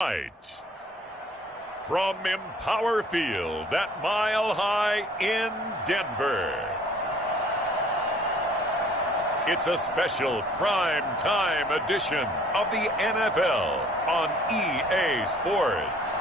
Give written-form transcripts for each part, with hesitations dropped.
Right. From Empower Field at Mile High in Denver, it's a special prime time edition of the NFL on EA Sports.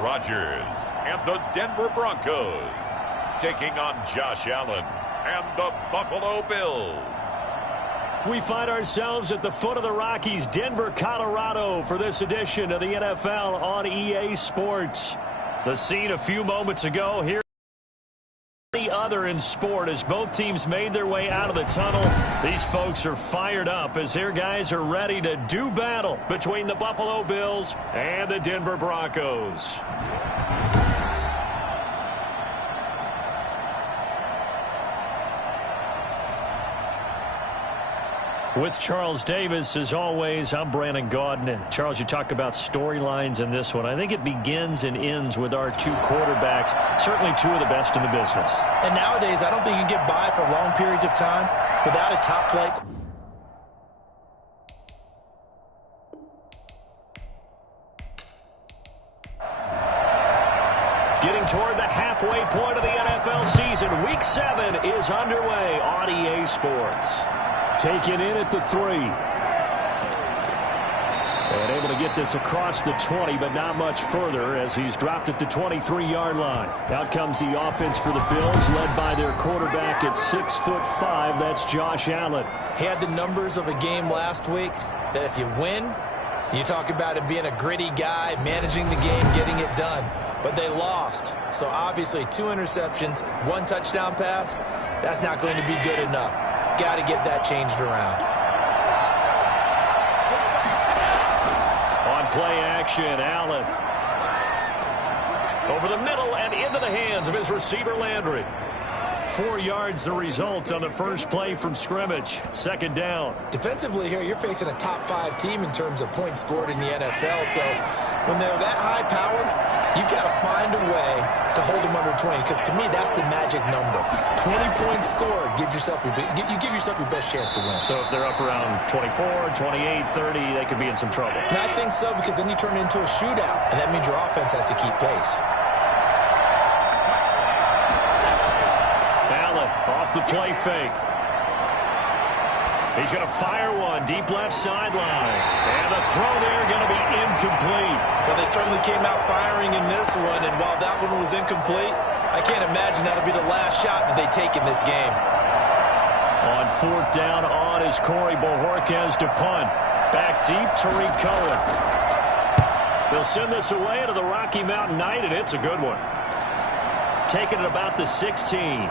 Rodgers and the Denver Broncos taking on Josh Allen and the Buffalo Bills. We find ourselves at the foot of the Rockies, Denver, Colorado, for this edition of the NFL on EA Sports. The scene a few moments ago here. The other in sport as both teams made their way out of the tunnel. These folks are fired up as their guys are ready to do battle between the Buffalo Bills and the Denver Broncos. With Charles Davis, as always, I'm Brandon Gaudin. Charles, you talk about storylines in this one. I think it begins and ends with our two quarterbacks, certainly two of the best in the business. And nowadays, I don't think you can get by for long periods of time without a top-flight. Getting toward the halfway point of the NFL season, Week 7 is underway on EA Sports. Taken in at the 3. And able to get this across the 20, but not much further as he's dropped at the 23-yard line. Out comes the offense for the Bills, led by their quarterback at 6'5". That's Josh Allen. He had the numbers of a game last week that if you win, you talk about him being a gritty guy, managing the game, getting it done. But they lost. So obviously 2 interceptions, 1 touchdown pass, that's not going to be good enough. Got to get that changed around. On play action, Allen. Over the middle and into the hands of his receiver, Landry. 4 yards the result on the first play from scrimmage. Second down. Defensively here, you're facing a top-5 team in terms of points scored in the NFL. So when they're that high-powered, you've got to find a way to hold them under 20, because to me, that's the magic number. 20 points scored, you give yourself your best chance to win. So if they're up around 24, 28, 30, they could be in some trouble. And I think so, because then you turn it into a shootout, and that means your offense has to keep pace. Allen off the play fake. He's going to fire one deep left sideline. And the throw there going to be incomplete. Well, they certainly came out firing in this one, and while that one was incomplete, I can't imagine that'll be the last shot that they take in this game. On 4th down on is Corey Bojorquez to punt. Back deep, Tariq Cohen. They'll send this away to the Rocky Mountain Knight, and it's a good one. Taking it about the 16.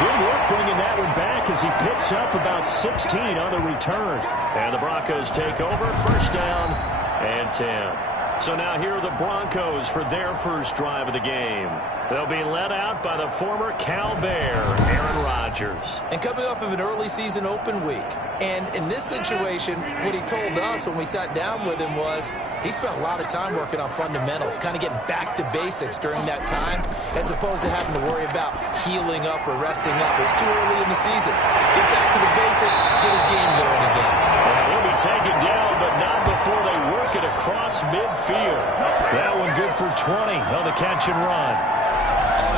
Good work bringing that one back as he picks up about 16 on the return. And the Broncos take over, first down and 10. So now here are the Broncos for their first drive of the game. They'll be led out by the former Cal Bear, Aaron Rodgers. And coming off of an early season open week. And in this situation, what he told us when we sat down with him was he spent a lot of time working on fundamentals, kind of getting back to basics during that time, as opposed to having to worry about healing up or resting up. It's too early in the season. Get back to the basics, get his game going again. And he'll be taken down, but not before they work it across midfield. That one good for 20 on the catch and run.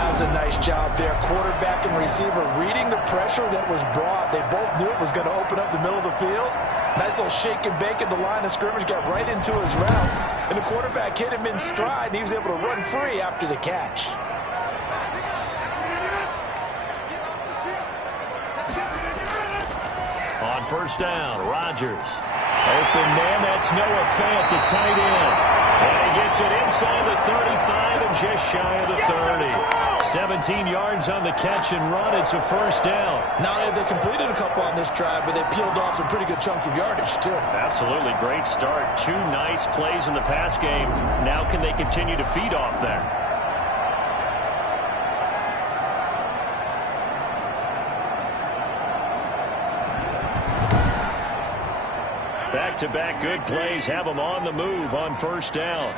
That was a nice job there. Quarterback and receiver reading the pressure that was brought. They both knew it was going to open up the middle of the field. Nice little shake and bake at the line of scrimmage. Got right into his route. And the quarterback hit him in stride, and he was able to run free after the catch. On first down, Rodgers. Open man, that's Noah Fant, the tight end. And he gets it inside the 35 and just shy of the 30. 17 yards on the catch and run. It's a first down. Not only have they completed a couple on this drive, but they peeled off some pretty good chunks of yardage, too. Absolutely. Great start. 2 nice plays in the pass game. Now can they continue to feed off that? Back-to-back good plays have them on the move on first down.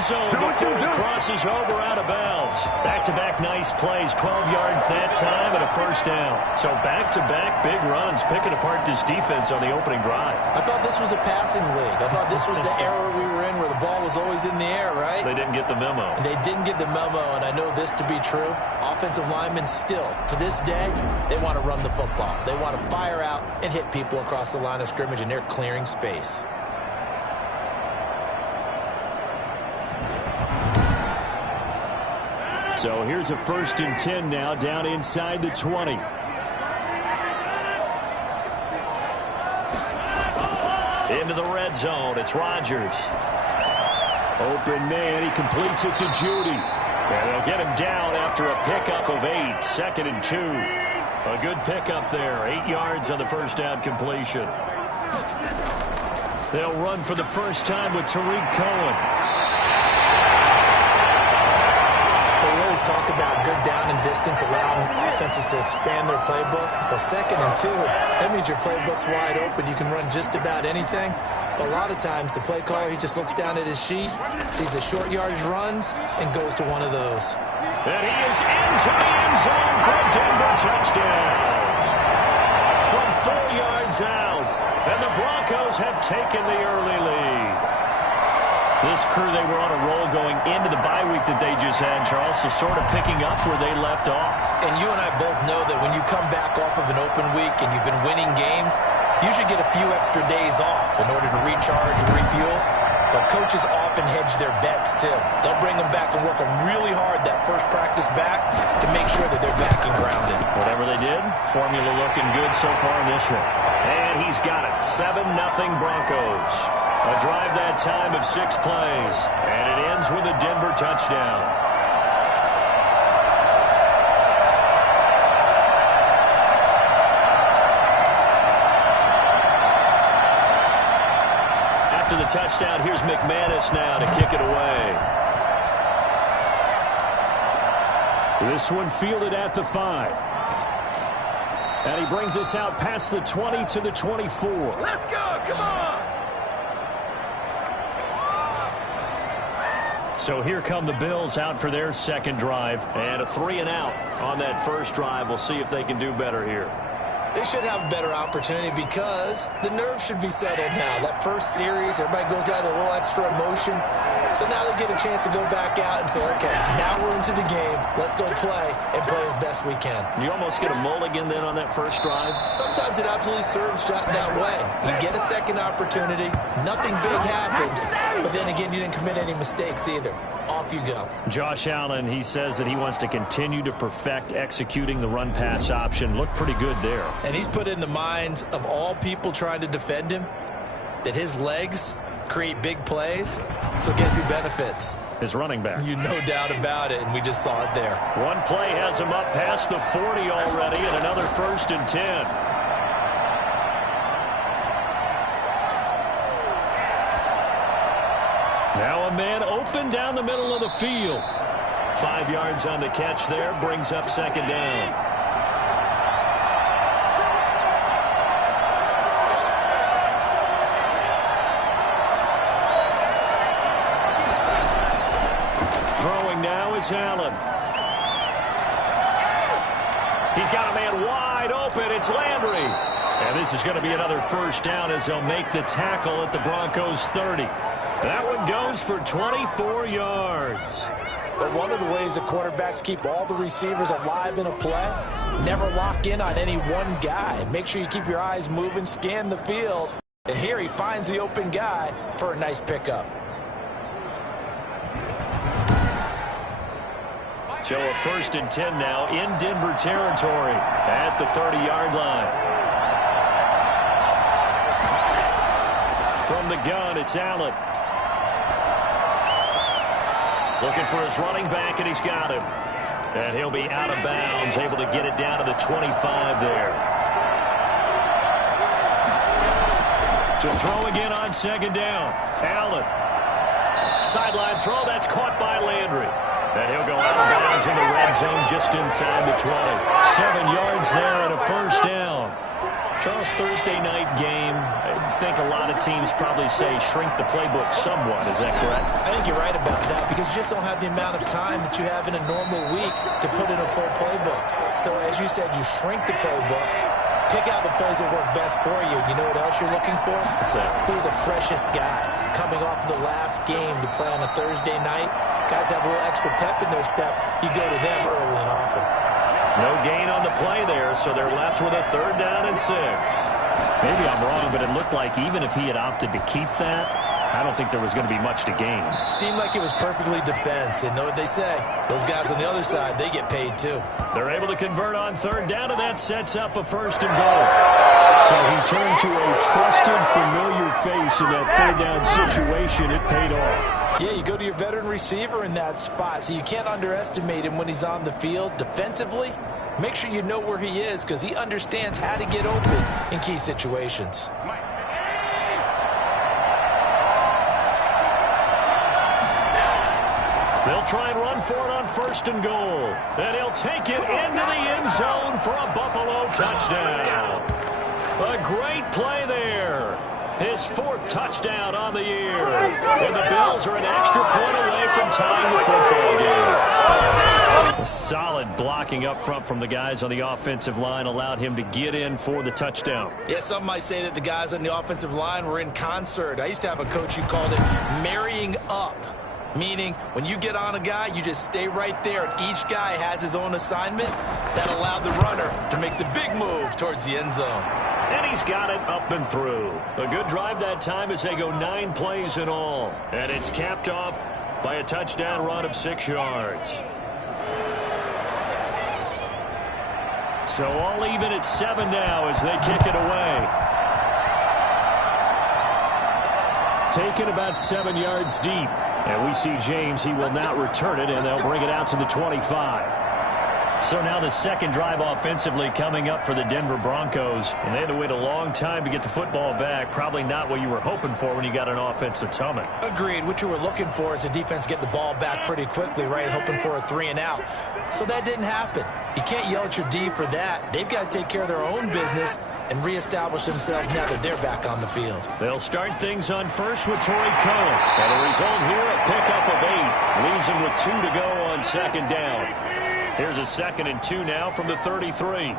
Zone before he crosses over out of bounds. Back-to-back nice plays, 12 yards that time and a first down. So back-to-back big runs, picking apart this defense on the opening drive. I thought this was a passing league. I thought this was the era we were in where the ball was always in the air, right? They didn't get the memo. And they didn't get the memo, and I know this to be true. Offensive linemen still, to this day, they want to run the football. They want to fire out and hit people across the line of scrimmage, and they're clearing space. So here's a 1st and 10 now, down inside the 20. Into the red zone. It's Rodgers. Open man. He completes it to Judy. And they'll get him down after a pickup of 8. 2nd and 2. A good pickup there. 8 yards on the first down completion. They'll run for the first time with Tariq Cohen. Talk about good down and distance, allowing offenses to expand their playbook. Well, 2nd and 2, that means your playbook's wide open. You can run just about anything. But a lot of times, the play caller, he just looks down at his sheet, sees the short yardage runs, and goes to one of those. And he is into the end zone for a Denver touchdown. From 4 yards out, and the Broncos have taken the early lead. This crew, they were on a roll going into the bye week that they just had, Charles, so sort of picking up where they left off. And you and I both know that when you come back off of an open week and you've been winning games, you should get a few extra days off in order to recharge and refuel. But coaches often hedge their bets, too. They'll bring them back and work them really hard that first practice back to make sure that they're back and grounded. Whatever they did, formula looking good so far in this one. And he's got it. 7-0 Broncos. A drive that time of 6 plays, and it ends with a Denver touchdown. After the touchdown, here's McManus now to kick it away. This one fielded at the 5. And he brings us out past the 20 to the 24. Let's go, come on! So here come the Bills out for their second drive, and a 3-and-out on that first drive. We'll see if they can do better here. They should have a better opportunity because the nerves should be settled now. That first series, everybody goes out a little extra emotion. So now they get a chance to go back out and say, okay, now we're into the game. Let's go play and play as best we can. You almost get a mulligan then on that first drive? Sometimes it absolutely serves that way. You get a second opportunity. Nothing big happened. But then again, you didn't commit any mistakes either. Off you go. Josh Allen, he says that he wants to continue to perfect executing the run-pass option. Looked pretty good there. And he's put in the minds of all people trying to defend him that his legs create big plays. So guess who benefits? His running back. You no doubt about it, and we just saw it there. One play has him up past the 40 already, and another 1st and 10. Now a man open down the middle of the field. 5 yards on the catch there, brings up 2nd down. Throwing now is Allen. He's got a man wide open. It's Landry. And this is going to be another first down as they'll make the tackle at the Broncos 30. That one goes for 24 yards. But one of the ways the quarterbacks keep all the receivers alive in a play, never lock in on any one guy. Make sure you keep your eyes moving, scan the field. And here he finds the open guy for a nice pickup. So a 1st and 10 now in Denver territory at the 30-yard line. From the gun, it's Allen. Looking for his running back, and he's got him. And he'll be out of bounds, able to get it down to the 25 there. To throw again on 2nd down. Allen. Sideline throw, that's caught by Landry. And he'll go out of bounds has in the red zone just inside the 20. 7 yards there and a first down. Charles, Thursday night game, I think a lot of teams probably say shrink the playbook somewhat. Is that correct? I think you're right about that because you just don't have the amount of time that you have in a normal week to put in a full playbook. So as you said, you shrink the playbook, pick out the plays that work best for you. You know what else you're looking for? What's that? Who are the freshest guys coming off the last game to play on a Thursday night? Guys have a little extra pep in their step. You go to them early and often. No gain on the play there, so they're left with a 3rd down and 6. Maybe I'm wrong, but it looked like even if he had opted to keep that, I don't think there was going to be much to gain. Seemed like it was perfectly defense. And know what they say? Those guys on the other side, they get paid too. They're able to convert on 3rd down, and that sets up a 1st and goal. So he turned to a trusted, familiar face in that 3rd down situation. It paid off. Yeah, you go to your veteran receiver in that spot, so you can't underestimate him when he's on the field defensively. Make sure you know where he is because he understands how to get open in key situations. They'll try and run for it on 1st and goal. And he'll take it into the end zone for a Buffalo touchdown. A great play there. His 4th touchdown on the year. And the Bills are an extra point away from tying the football game. A solid blocking up front from the guys on the offensive line allowed him to get in for the touchdown. Yeah, some might say that the guys on the offensive line were in concert. I used to have a coach who called it marrying up. Meaning, when you get on a guy, you just stay right there, and each guy has his own assignment. That allowed the runner to make the big move towards the end zone. And he's got it up and through. A good drive that time as they go 9 plays in all. And it's capped off by a touchdown run of 6 yards. So all even at 7 now as they kick it away. Taken about 7 yards deep. And we see James. He will not return it, and they'll bring it out to the 25. So now the 2nd drive offensively coming up for the Denver Broncos. And they had to wait a long time to get the football back. Probably not what you were hoping for when you got an offense that's humming. Agreed. What you were looking for is the defense get the ball back pretty quickly, right? Hoping for a 3 and out. So that didn't happen. You can't yell at your D for that. They've got to take care of their own business and reestablish themselves now that they're back on the field. They'll start things on first with Torrey Cohen. And the result here, a pickup of 8. Leaves him with 2 to go on 2nd down. Here's a 2nd and 2 now from the 33.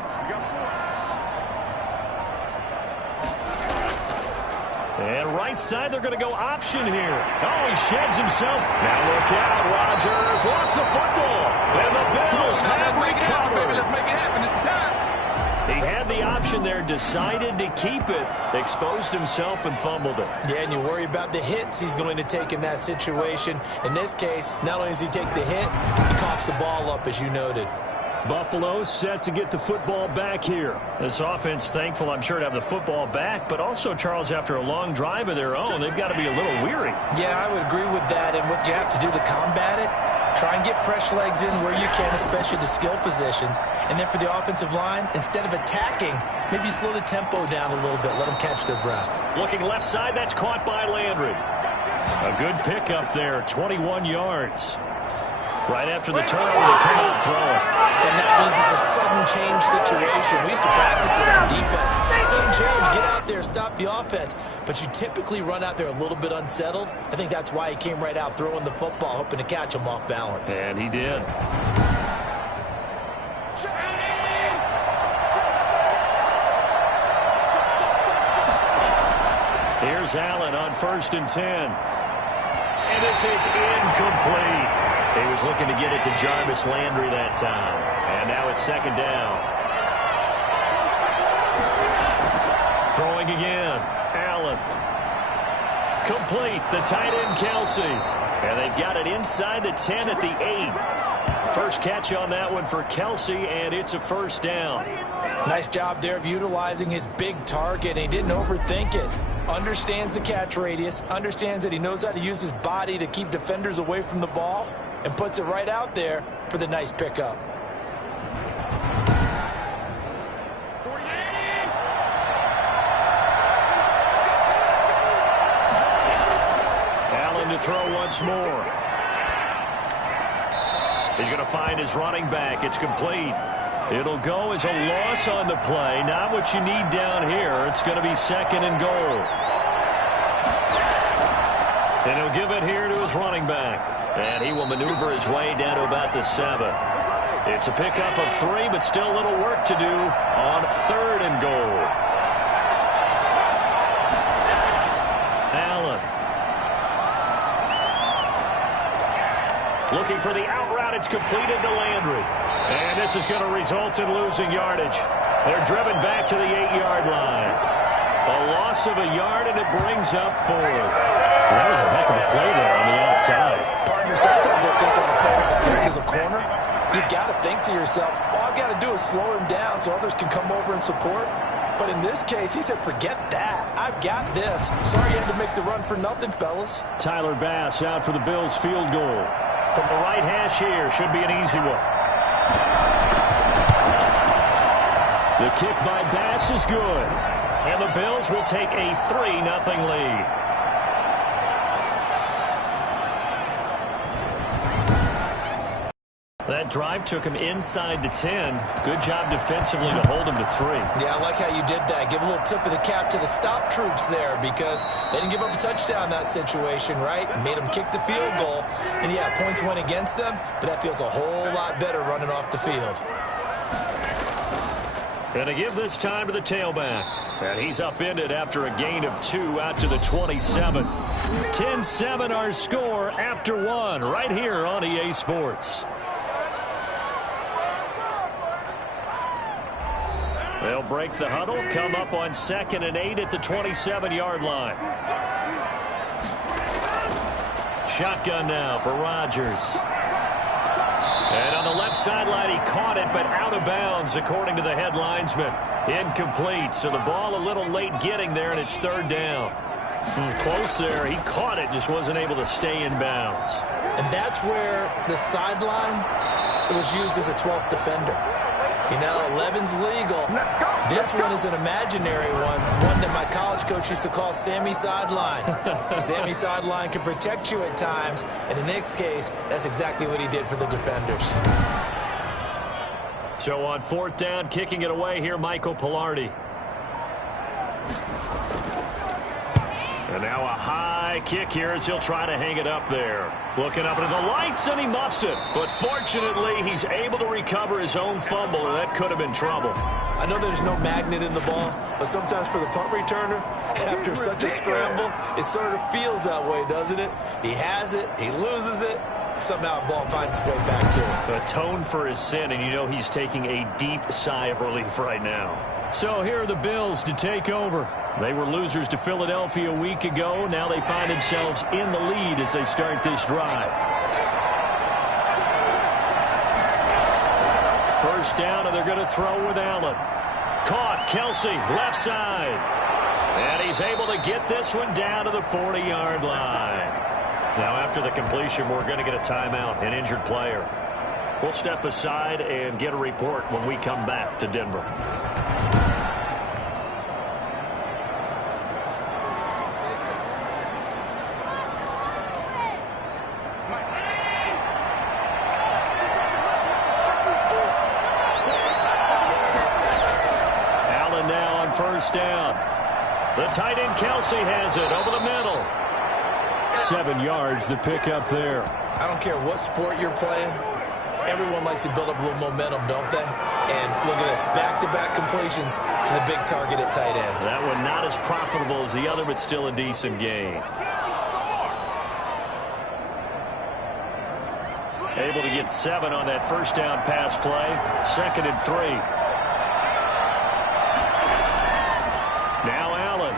And right side, they're going to go option here. Oh, he sheds himself. Now look out, Rodgers lost the football. And the Bills have recovered. Let's make it happen. It's time. He had the option there, decided to keep it, exposed himself and fumbled it. Yeah, and you worry about the hits he's going to take in that situation. In this case, not only does he take the hit, he coughs the ball up, as you noted. Buffalo set to get the football back here. This offense thankful, I'm sure, to have the football back, but also, Charles, after a long drive of their own, they've got to be a little weary. Yeah, I would agree with that, and what you have to do to combat it, try and get fresh legs in where you can, especially the skill positions. And then for the offensive line, instead of attacking, maybe slow the tempo down a little bit, let them catch their breath. Looking left side, that's caught by Landry. A good pickup there, 21 yards. Right after the turnover, they come out throwing. And that means it's a sudden change situation. We used to practice it on defense. Sudden change, get out there, stop the offense. But you typically run out there a little bit unsettled. I think that's why he came right out throwing the football, hoping to catch him off balance. And he did. Here's Allen on 1st and 10. And this is incomplete. He was looking to get it to Jarvis Landry that time. And now it's 2nd down. Throwing again. Allen. Complete. The tight end, Kelsey. And they've got it inside the 10 at the 8. First catch on that one for Kelsey, and it's a 1st down. Nice job there of utilizing his big target. He didn't overthink it. Understands the catch radius. Understands that he knows how to use his body to keep defenders away from the ball. And puts it right out there for the nice pickup. Allen to throw once more. He's going to find his running back. It's complete. It'll go as a loss on the play. Not what you need down here. It's going to be 2nd and goal. And he'll give it here to his running back. And he will maneuver his way down to about the 7. It's a pickup of 3, but still a little work to do on 3rd and goal. Allen. Looking for the out route. It's completed to Landry. And this is going to result in losing yardage. They're driven back to the 8-yard line. A loss of a yard, and it brings up 4. That was a heck of a play there on the outside. Partner, sometimes I think of a play like this as a corner. You've got to think to yourself, all I've got to do is slow him down so others can come over and support. But in this case, he said, forget that. I've got this. Sorry you had to make the run for nothing, fellas. Tyler Bass out for the Bills field goal. From the right hash here, should be an easy one. The kick by Bass is good. And the Bills will take a 3-0 lead. That drive took him inside the 10. Good job defensively to hold him to 3. Yeah, I like how you did that. Give a little tip of the cap to the stop troops there because they didn't give up a touchdown in that situation, right? Made them kick the field goal. And, yeah, points went against them, but that feels a whole lot better running off the field. And to give this time to the tailback. And he's upended after a gain of 2 out to the 27. 10-7 our score after 1 right here on EA Sports. They'll break the huddle, come up on 2nd and 8 at the 27-yard line. Shotgun now for Rodgers. And on the left sideline, he caught it, but out of bounds, according to the head linesman. Incomplete, so the ball a little late getting there, and it's 3rd down. Close there. He caught it, just wasn't able to stay in bounds. And that's where the sideline, it was used as a 12th defender. You know, 11's legal. This one is an imaginary one that my college coach used to call Sammy Sideline. Sammy Sideline can protect you at times, and in this case, that's exactly what he did for the defenders. So on 4th down, kicking it away here, Michael Pilardi. And now a high kick here as he'll try to hang it up there. Looking up into the lights, and he muffs it. But fortunately, he's able to recover his own fumble, and that could have been trouble. I know there's no magnet in the ball, but sometimes for the punt returner, after such a scramble, it sort of feels that way, doesn't it? He has it, he loses it, somehow the ball finds its way back to him. Atone for his sin, and you know he's taking a deep sigh of relief right now. So here are the Bills to take over. They were losers to Philadelphia a week ago. Now they find themselves in the lead as they start this drive. 1st down, and they're going to throw with Allen. Caught, Kelsey, left side. And he's able to get this one down to the 40-yard line. Now after the completion, we're going to get a timeout, an injured player. We'll step aside and get a report when we come back to Denver. Allen now on 1st down. The tight end Kelsey has it over the middle. 7 yards the pick up there. I don't care what sport you're playing. Everyone likes to build up a little momentum, don't they? And look at this, back-to-back completions to the big target at tight end. That one not as profitable as the other, but still a decent gain. Able to get 7 on that 1st down pass play. 2nd and 3. Now Allen.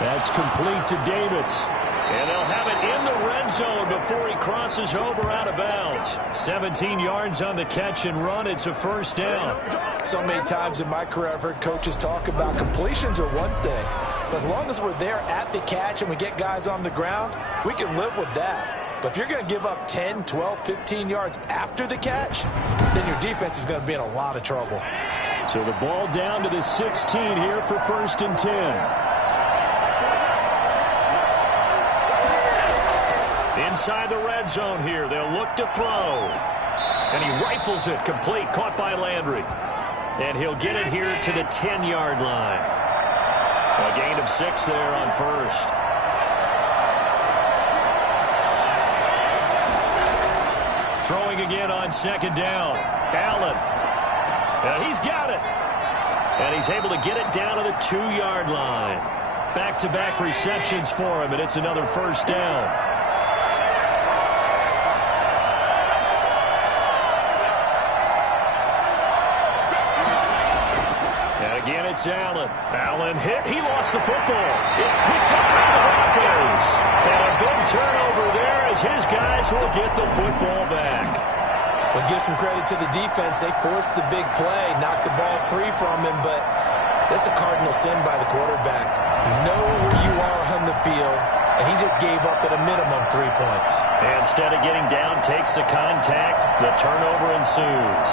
That's complete to Davis. And they'll have it in the red zone before he crosses over out of bounds. 17 yards on the catch and run. It's a 1st down. So many times in my career I've heard coaches talk about completions are one thing. But as long as we're there at the catch and we get guys on the ground, we can live with that. But if you're going to give up 10, 12, 15 yards after the catch, then your defense is going to be in a lot of trouble. So the ball down to the 16 here for 1st and 10. Inside the red zone here. They'll look to throw. And he rifles it complete. Caught by Landry. And he'll get it here to the 10-yard line. A gain of 6 there on first. Throwing again on second down. Allen. And he's got it. And he's able to get it down to the 2-yard line. Back-to-back receptions for him, and it's another first down. And again, it's Allen. Allen hit. He lost the football. It's picked up by the Broncos. And a big turnover there as his guys will get the football back. We'll give some credit to the defense. They forced the big play, knocked the ball free from him, but that's a cardinal sin by the quarterback. Know where you are on the field, and he just gave up at a minimum 3 points. And instead of getting down, takes the contact. The turnover ensues.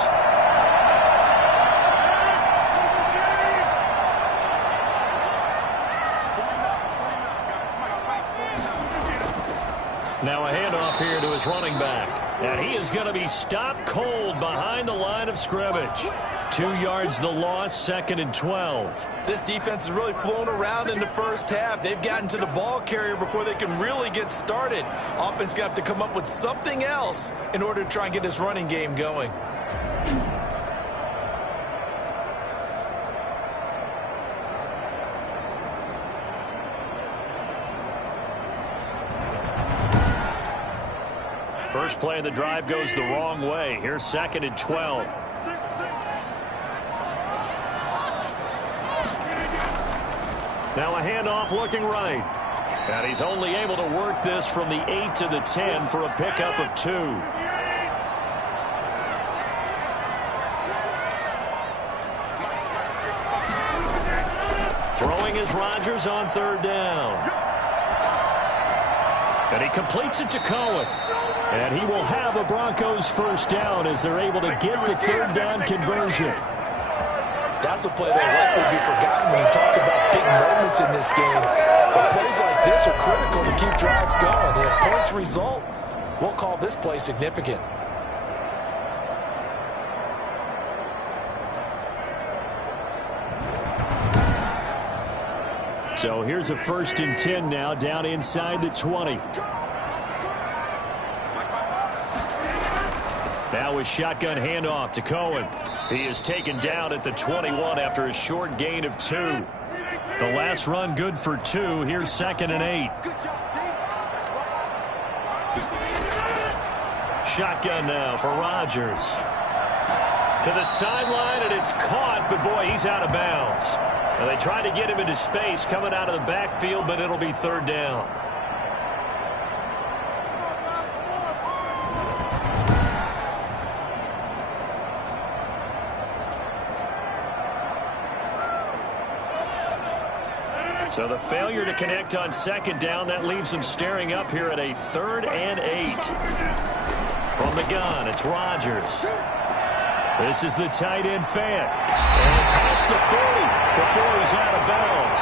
Now a handoff here to his running back. And he is going to be stopped cold behind the line of scrimmage. 2 yards the loss, 2nd and 12. This defense has really flown around in the first half. They've gotten to the ball carrier before they can really get started. Offense going to have to come up with something else in order to try and get this running game going. First play of the drive goes the wrong way. Here's 2nd and 12. Now a handoff looking right. And he's only able to work this from the 8 to the 10 for a pickup of 2. Throwing is Rodgers on 3rd down. And he completes it to Cohen. And he will have a Broncos first down as they're able to get the 3rd down conversion. That's a play that will likely be forgotten when you talk about big moments in this game. But plays like this are critical to keep drives going. And if points result, we'll call this play significant. So here's a 1st and 10 now, down inside the 20. Now a shotgun handoff to Cohen. He is taken down at the 21 after a short gain of 2. The last run good for 2. Here's 2nd and 8. Shotgun now for Rodgers. To the sideline, and it's caught, but boy, he's out of bounds. Now they tried to get him into space coming out of the backfield, but it'll be 3rd down. So the failure to connect on 2nd down, that leaves them staring up here at a 3rd and 8. From the gun, it's Rodgers. This is the tight end Fant. And past the 40 before he's out of bounds.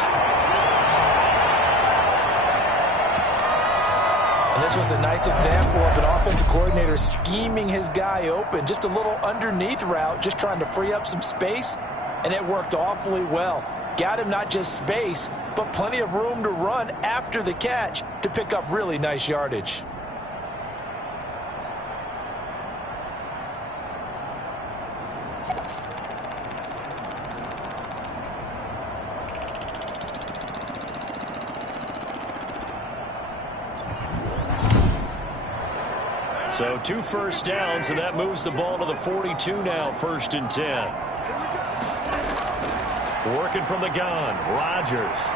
And this was a nice example of an offensive coordinator scheming his guy open. Just a little underneath route, just trying to free up some space. And it worked awfully well. Got him not just space, but plenty of room to run after the catch to pick up really nice yardage. So 2 first downs, and that moves the ball to the 42 now, 1st and 10. Working from the gun, Rodgers.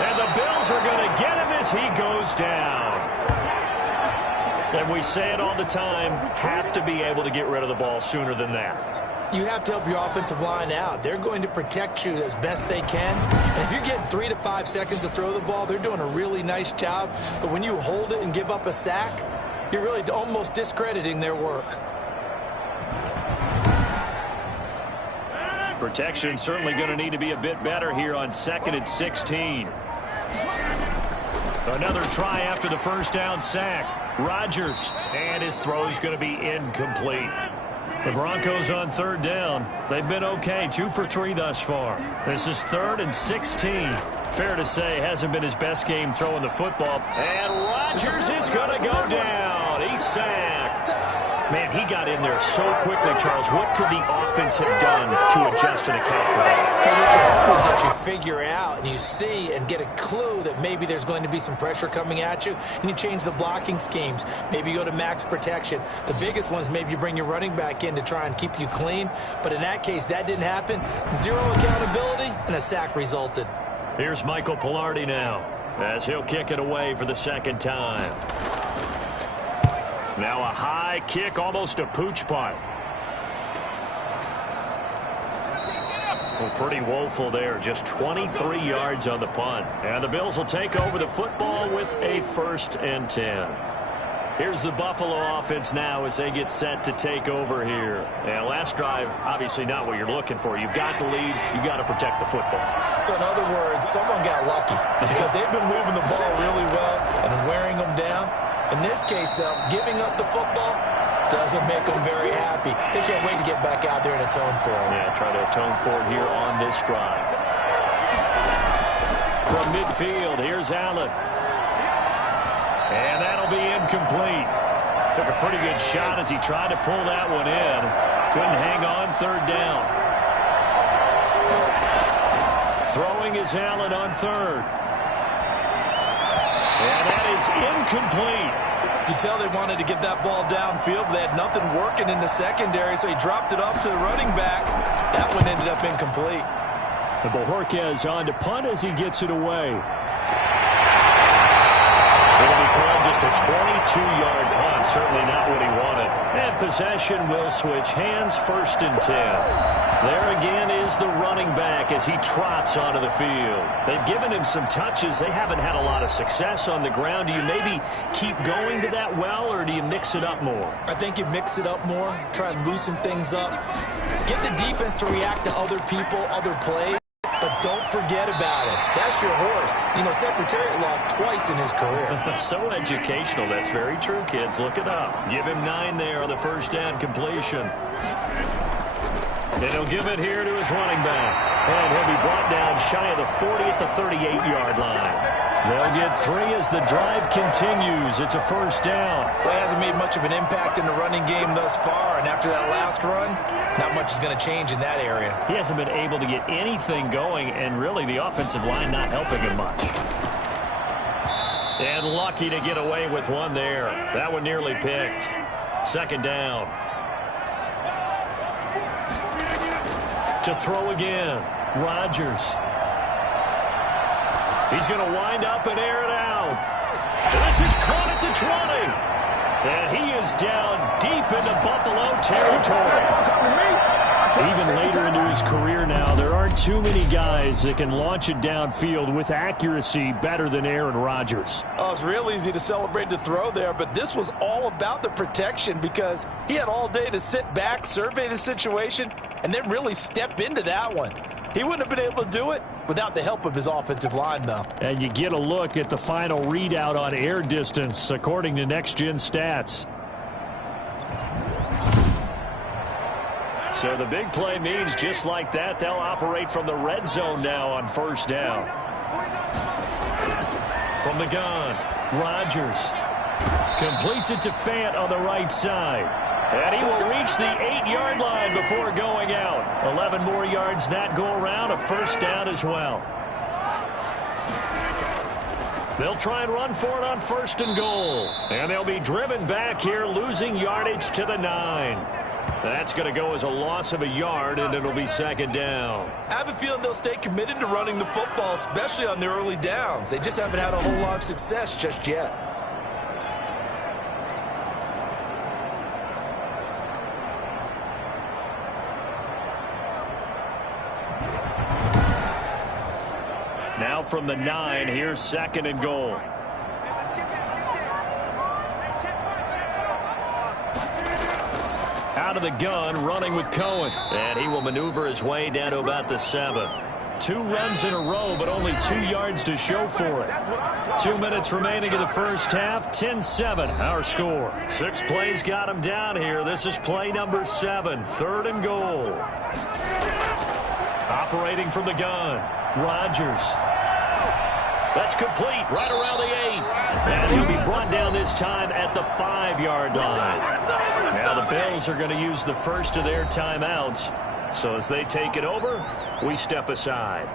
And the Bills are going to get him as he goes down. And we say it all the time, have to be able to get rid of the ball sooner than that. You have to help your offensive line out. They're going to protect you as best they can. And if you're getting 3 to 5 seconds to throw the ball, they're doing a really nice job. But when you hold it and give up a sack, you're really almost discrediting their work. Protection certainly going to need to be a bit better here on 2nd and 16. Another try after the first down sack. Rodgers, and his throw is going to be incomplete. The Broncos on third down. They've been okay, 2 for 3 thus far. This is 3rd and 16. Fair to say, hasn't been his best game throwing the football. And Rodgers is going to go down. He's sacked. Man, he got in there so quickly, Charles. What could the offense have done to adjust and account for that? Well, that you figure out and you see and get a clue that maybe there's going to be some pressure coming at you, and you change the blocking schemes. Maybe you go to max protection. The biggest one is maybe you bring your running back in to try and keep you clean. But in that case, that didn't happen. 0 accountability, and a sack resulted. Here's Michael Pilardi now as he'll kick it away for the second time. Now a high kick, almost a pooch punt. Well, pretty woeful there. Just 23 yards on the punt. And the Bills will take over the football with a 1st and 10. Here's the Buffalo offense now as they get set to take over here. And last drive, obviously not what you're looking for. You've got the lead. You've got to protect the football. So in other words, someone got lucky because they've been moving the ball really well and wearing them down. In this case, though, giving up the football doesn't make them very happy. They can't wait to get back out there and atone for it. Yeah, try to atone for it here on this drive. From midfield, here's Allen. And that'll be incomplete. Took a pretty good shot as he tried to pull that one in. Couldn't hang on 3rd down. Throwing is Allen on 3rd. And that is incomplete. You tell they wanted to get that ball downfield, but they had nothing working in the secondary, so he dropped it off to the running back. That one ended up incomplete. And Bojorquez on to punt as he gets it away. It'll be called just a 22-yard punt. Certainly not what he wanted. And possession will switch hands, 1st and 10. There again is the running back as he trots onto the field. They've given him some touches. They haven't had a lot of success on the ground. Do you maybe keep going to that well, or do you mix it up more? I think you mix it up more, try and loosen things up. Get the defense to react to other people, other plays. But don't forget about it. That's your horse. You know, Secretariat lost twice in his career. So educational. That's very true, kids. Look it up. Give him 9 there on the first down completion. And he'll give it here to his running back. And he'll be brought down shy of the 40 at the 38-yard line. They'll get 3 as the drive continues. It's a first down. Well, he hasn't made much of an impact in the running game thus far, and after that last run, not much is going to change in that area. He hasn't been able to get anything going, and really the offensive line not helping him much. And lucky to get away with one there. That one nearly picked. Second down. To throw again. Rodgers. He's going to wind up and air it out. This is caught at the 20. And he is down deep into Buffalo territory. Even later into his career now, there aren't too many guys that can launch it downfield with accuracy better than Aaron Rodgers. Oh, it's real easy to celebrate the throw there, but this was all about the protection because he had all day to sit back, survey the situation, and then really step into that one. He wouldn't have been able to do it without the help of his offensive line, though. And you get a look at the final readout on air distance, according to Next Gen Stats. So the big play means just like that, they'll operate from the red zone now on first down. From the gun, Rodgers completes it to Fant on the right side. And he will reach the 8-yard line before going out. 11 more yards that go around, a first down as well. They'll try and run for it on 1st and goal. And they'll be driven back here, losing yardage to the 9. That's going to go as a loss of a yard, and it'll be second down. I have a feeling they'll stay committed to running the football, especially on their early downs. They just haven't had a whole lot of success just yet. Now from the 9, here's 2nd and goal. Out of the gun, running with Cohen. And he will maneuver his way down to about the 7. 2 runs in a row, but only 2 yards to show for it. 2 minutes remaining in the first half. 10-7, our score. 6 plays got him down here. This is play number 7, 3rd and goal. Operating from the gun, Rodgers. That's complete right around the 8. And he'll be brought down this time at the 5-yard line. Now the Bills are going to use the first of their timeouts. So as they take it over, we step aside.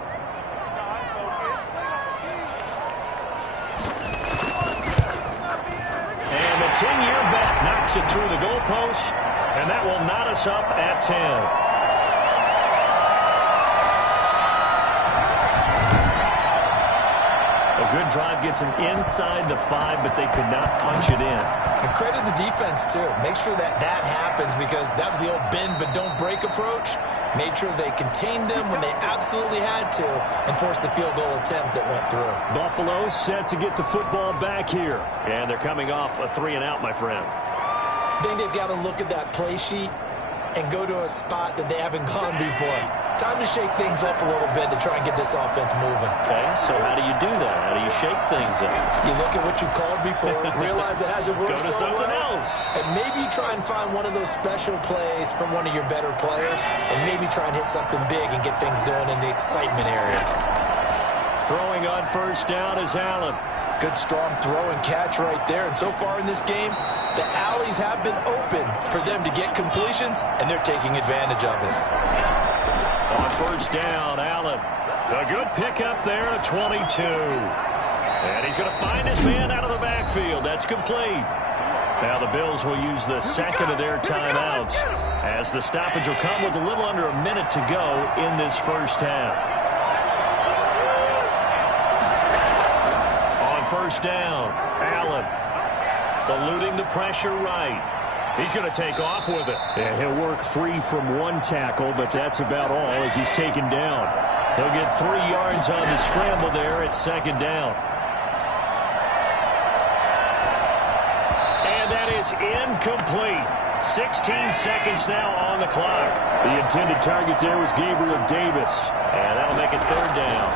And the 10-year bet knocks it through the goalpost, and that will knot us up at 10. A good drive gets them inside the 5, but they could not punch it in. And credit the defense, too. Make sure that happens, because that was the old bend but don't break approach. Made sure they contained them when they absolutely had to and forced the field goal attempt that went through. Buffalo set to get the football back here. And they're coming off a 3-and-out, my friend. I think they've got to look at that play sheet and go to a spot that they haven't gone before. Time to shake things up a little bit to try and get this offense moving. Okay, so how do you do that? How do you shake things up? You look at what you called before, realize it hasn't worked so well. Go to something else. And maybe try and find one of those special plays from one of your better players, and maybe try and hit something big and get things going in the excitement area. Throwing on first down is Allen. Good strong throw and catch right there. And so far in this game, the alleys have been open for them to get completions, and they're taking advantage of it. On first down, Allen. A good pickup there at 22. And he's going to find his man out of the backfield. That's complete. Now the Bills will use the second of their timeouts, as the stoppage will come with a little under a minute to go in this first half. On first down, Allen eluding the pressure right. He's going to take off with it. Yeah, he'll work free from one tackle, but that's about all as he's taken down. He'll get 3 yards on the scramble there at second down. And that is incomplete. 16 seconds now on the clock. The intended target there was Gabriel Davis. And that'll make it 3rd down.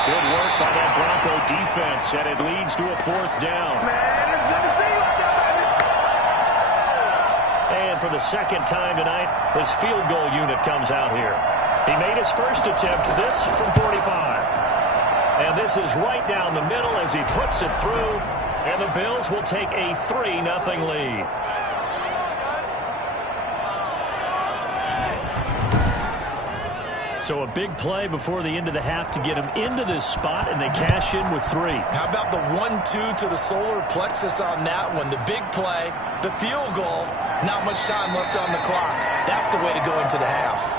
Good work by that Bronco defense, and it leads to a 4th down. And for the second time tonight, his field goal unit comes out here. He made his first attempt, this from 45. And this is right down the middle as he puts it through, and the Bills will take a 3-0 lead. So a big play before the end of the half to get him into this spot, and they cash in with 3. How about the 1-2 to the solar plexus on that one? The big play, the field goal, not much time left on the clock. That's the way to go into the half.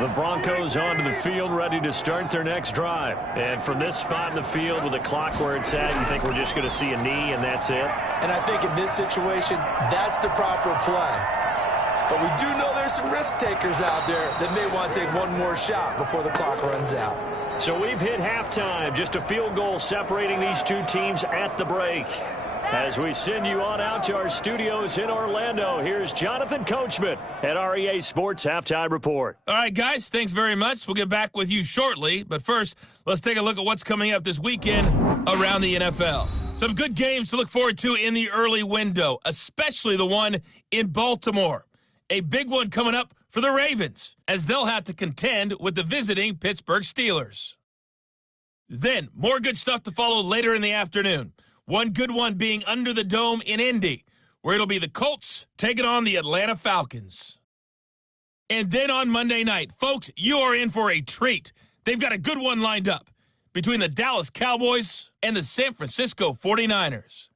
The Broncos onto the field, ready to start their next drive. And from this spot in the field with the clock where it's at, you think we're just going to see a knee and that's it? And I think in this situation, that's the proper play. But we do know there's some risk takers out there that may want to take one more shot before the clock runs out. So we've hit halftime. Just a field goal separating these two teams at the break. As we send you on out to our studios in Orlando, here's Jonathan Coachman at REA Sports Halftime Report. All right, guys, thanks very much. We'll get back with you shortly. But first, let's take a look at what's coming up this weekend around the NFL. Some good games to look forward to in the early window, especially the one in Baltimore. A big one coming up for the Ravens, as they'll have to contend with the visiting Pittsburgh Steelers. Then, more good stuff to follow later in the afternoon. One good one being under the dome in Indy, where it'll be the Colts taking on the Atlanta Falcons. And then on Monday night, folks, you are in for a treat. They've got a good one lined up between the Dallas Cowboys and the San Francisco 49ers.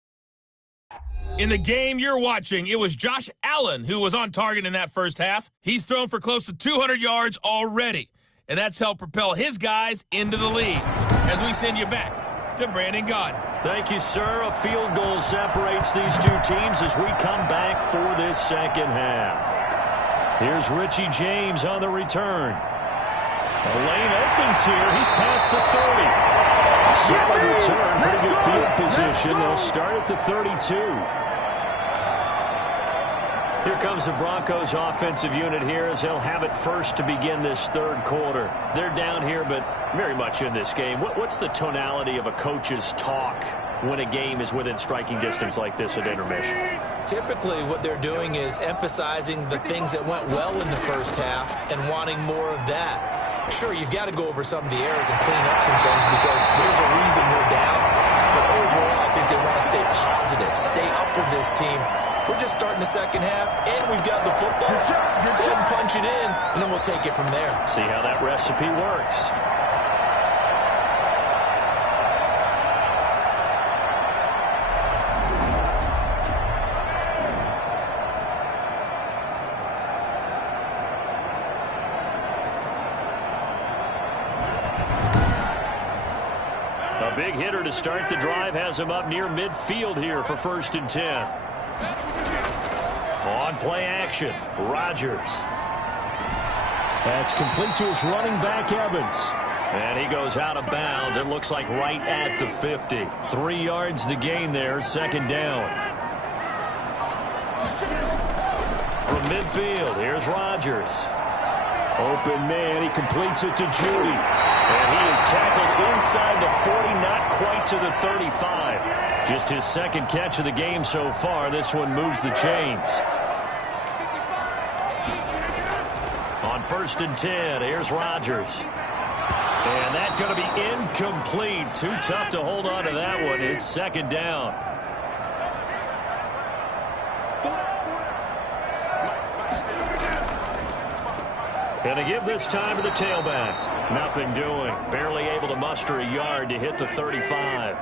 In the game you're watching, it was Josh Allen who was on target in that first half. He's thrown for close to 200 yards already, and that's helped propel his guys into the lead. As we send you back to Brandon Gaudin. Thank you, sir. A field goal separates these two teams as we come back for this second half. Here's Richie James on the return. The lane opens here. He's past the 30. Solid return. Pretty good field position. They'll start at the 32. Here comes the Broncos offensive unit here as they'll have it first to begin this third quarter. They're down here, but very much in this game. What's the tonality of a coach's talk when a game is within striking distance like this at intermission? Typically, what they're doing is emphasizing the things that went well in the first half and wanting more of that. Sure, you've got to go over some of the errors and clean up some things because there's a reason we're down. But overall, I think they want to stay positive, stay up with this team. We're just starting the second half, and we've got the football. Let's go ahead and punch it in, and then we'll take it from there. See how that recipe works. A big hitter to start the drive has him up near midfield here for 1st and 10. On play action, Rodgers. That's complete to his running back, Evans. And he goes out of bounds. It looks like right at the 50. 3 yards the gain there, second down. From midfield, here's Rodgers. Open man, he completes it to Judy. And he is tackled inside the 40, not quite to the 35. Just his second catch of the game so far. This one moves the chains. On 1st and 10, here's Rodgers. And that's going to be incomplete. Too tough to hold on to that one. It's second down. And to give this time to the tailback. Nothing doing. Barely able to muster a yard to hit the 35.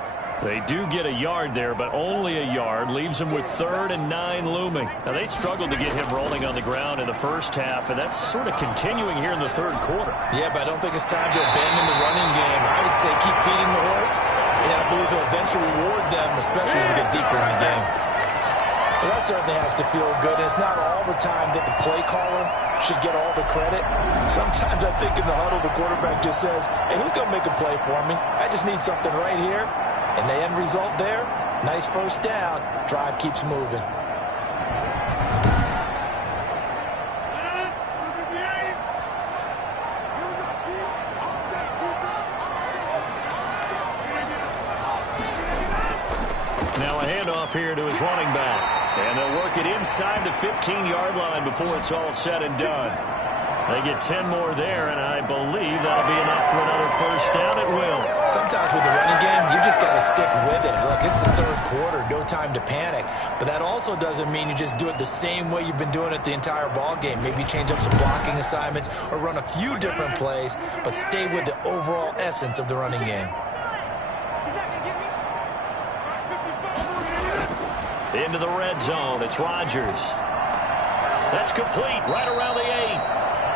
They do get a yard there, but only a yard. Leaves them with 3rd and 9 looming. Now, they struggled to get him rolling on the ground in the first half, and that's sort of continuing here in the third quarter. Yeah, but I don't think it's time to abandon the running game. I would say keep feeding the horse, and I believe he'll eventually reward them, especially as we get deeper in the game. Well, that certainly has to feel good. And it's not all the time that the play caller should get all the credit. Sometimes I think in the huddle, the quarterback just says, hey, who's going to make a play for me? I just need something right here. And the end result there, nice first down. Drive keeps moving. Now a handoff here to his running back. And they'll work it inside the 15-yard line before it's all said and done. They get 10 more there, and I believe that'll be enough for another first down. It will. Sometimes with the running game, you just got to stick with it. Look, it's the third quarter, no time to panic. But that also doesn't mean you just do it the same way you've been doing it the entire ball game. Maybe change up some blocking assignments or run a few different plays, but stay with the overall essence of the running game. Into the red zone. It's Rodgers. That's complete right around the 8.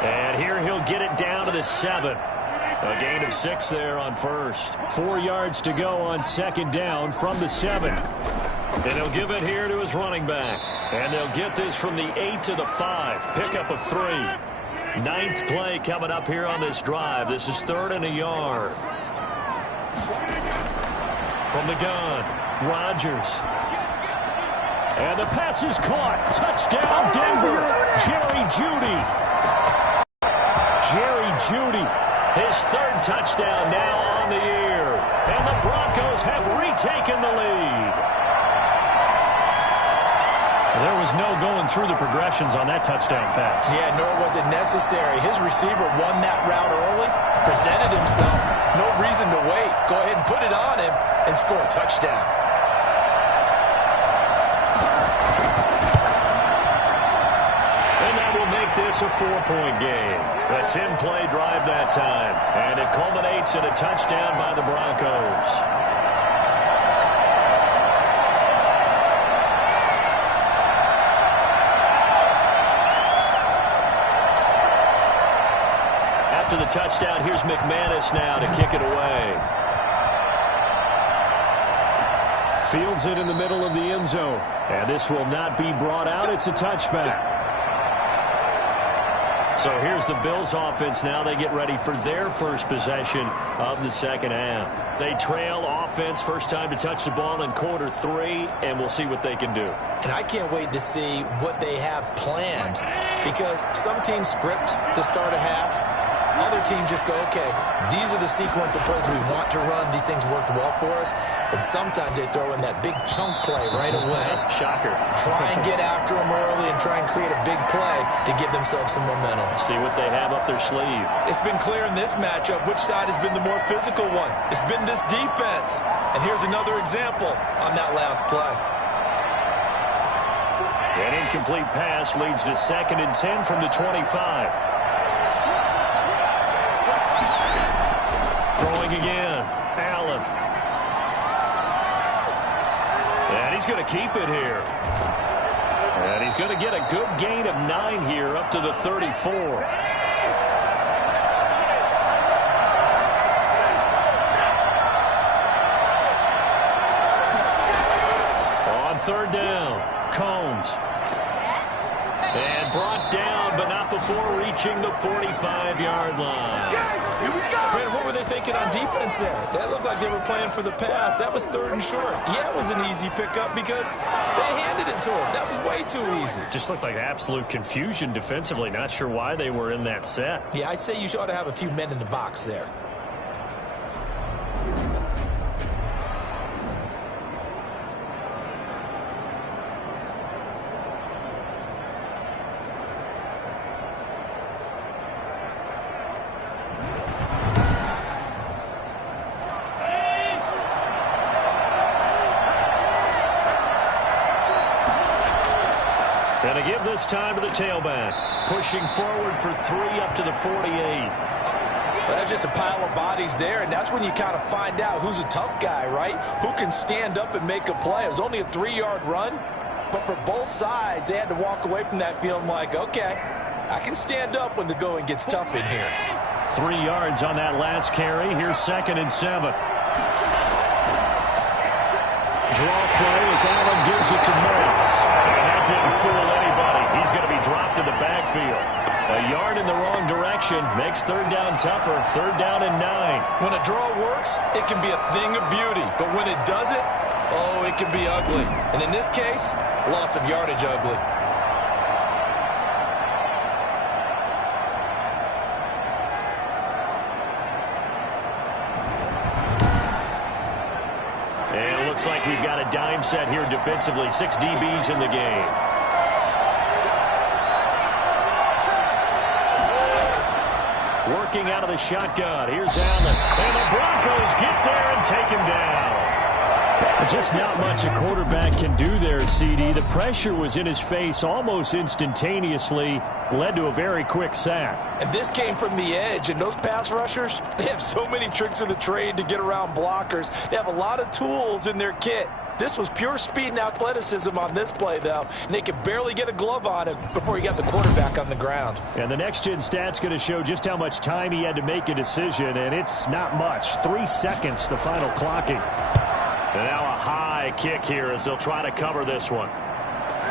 And here he'll get it down to the 7. A gain of 6 there on first. 4 yards to go on second down from the 7. And he'll give it here to his running back. And they'll get this from the 8 to the 5. Pickup of 3. 9th play coming up here on this drive. This is 3rd and a yard. From the gun, Rodgers. And the pass is caught. Touchdown, Denver. Jerry Jeudy. Jerry Jeudy. His 3rd touchdown now on the year. And the Broncos have retaken the lead. There was no going through the progressions on that touchdown pass. Yeah, nor was it necessary. His receiver won that route early, presented himself. No reason to wait. Go ahead and put it on him and score a touchdown. This a 4-point game. A 10-play drive that time. And it culminates in a touchdown by the Broncos. After the touchdown, here's McManus now to kick it away. Fields it in the middle of the end zone. And this will not be brought out. It's a touchback. So here's the Bills offense now. They get ready for their first possession of the second half. They trail offense, first time to touch the ball in quarter 3, and we'll see what they can do. And I can't wait to see what they have planned, because some teams script to start a half. Other teams just go, okay, these are the sequence of plays we want to run. These things worked well for us. And sometimes they throw in that big chunk play right away. Shocker. Try and get after them early and try and create a big play to give themselves some momentum. See what they have up their sleeve. It's been clear in this matchup which side has been the more physical one. It's been this defense. And here's another example on that last play. An incomplete pass leads to 2nd and 10 from the 25. Throwing again. Allen. And he's going to keep it here. And he's going to get a good gain of 9 here up to the 34. On 3rd down, Combs. And brought down, but not before reaching the 45-yard line. Brandon, what were they thinking on defense there? That looked like they were playing for the pass. That was 3rd and short. Yeah, it was an easy pickup because they handed it to him. That was way too easy. Just looked like absolute confusion defensively. Not sure why they were in that set. Yeah, I'd say you ought to have a few men in the box there. And to give this time to the tailback. Pushing forward for 3 up to the 48. Well, that's just a pile of bodies there, and that's when you kind of find out who's a tough guy, right? Who can stand up and make a play. It was only a 3-yard run, but for both sides, they had to walk away from that feeling like, okay, I can stand up when the going gets tough in here. 3 yards on that last carry. Here's 2nd and 7. Draw play as Allen gives it to Moritz. And that didn't fool anybody. He's going to be dropped in the backfield. A yard in the wrong direction makes 3rd down tougher. 3rd down and 9. When a draw works, it can be a thing of beauty. But when it doesn't, oh, it can be ugly. And in this case, loss of yardage ugly. Looks like we've got a dime set here defensively. 6 DBs in the game. Working out of the shotgun. Here's Allen. And the Broncos get there and take him down. Just not much a quarterback can do there, CD. The pressure was in his face almost instantaneously, led to a very quick sack. And this came from the edge, and those pass rushers, they have so many tricks of the trade to get around blockers. They have a lot of tools in their kit. This was pure speed and athleticism on this play, though, and they could barely get a glove on him before he got the quarterback on the ground. And the next-gen stat's going to show just how much time he had to make a decision, and it's not much. 3 seconds, the final clocking. And now a high kick here as they'll try to cover this one.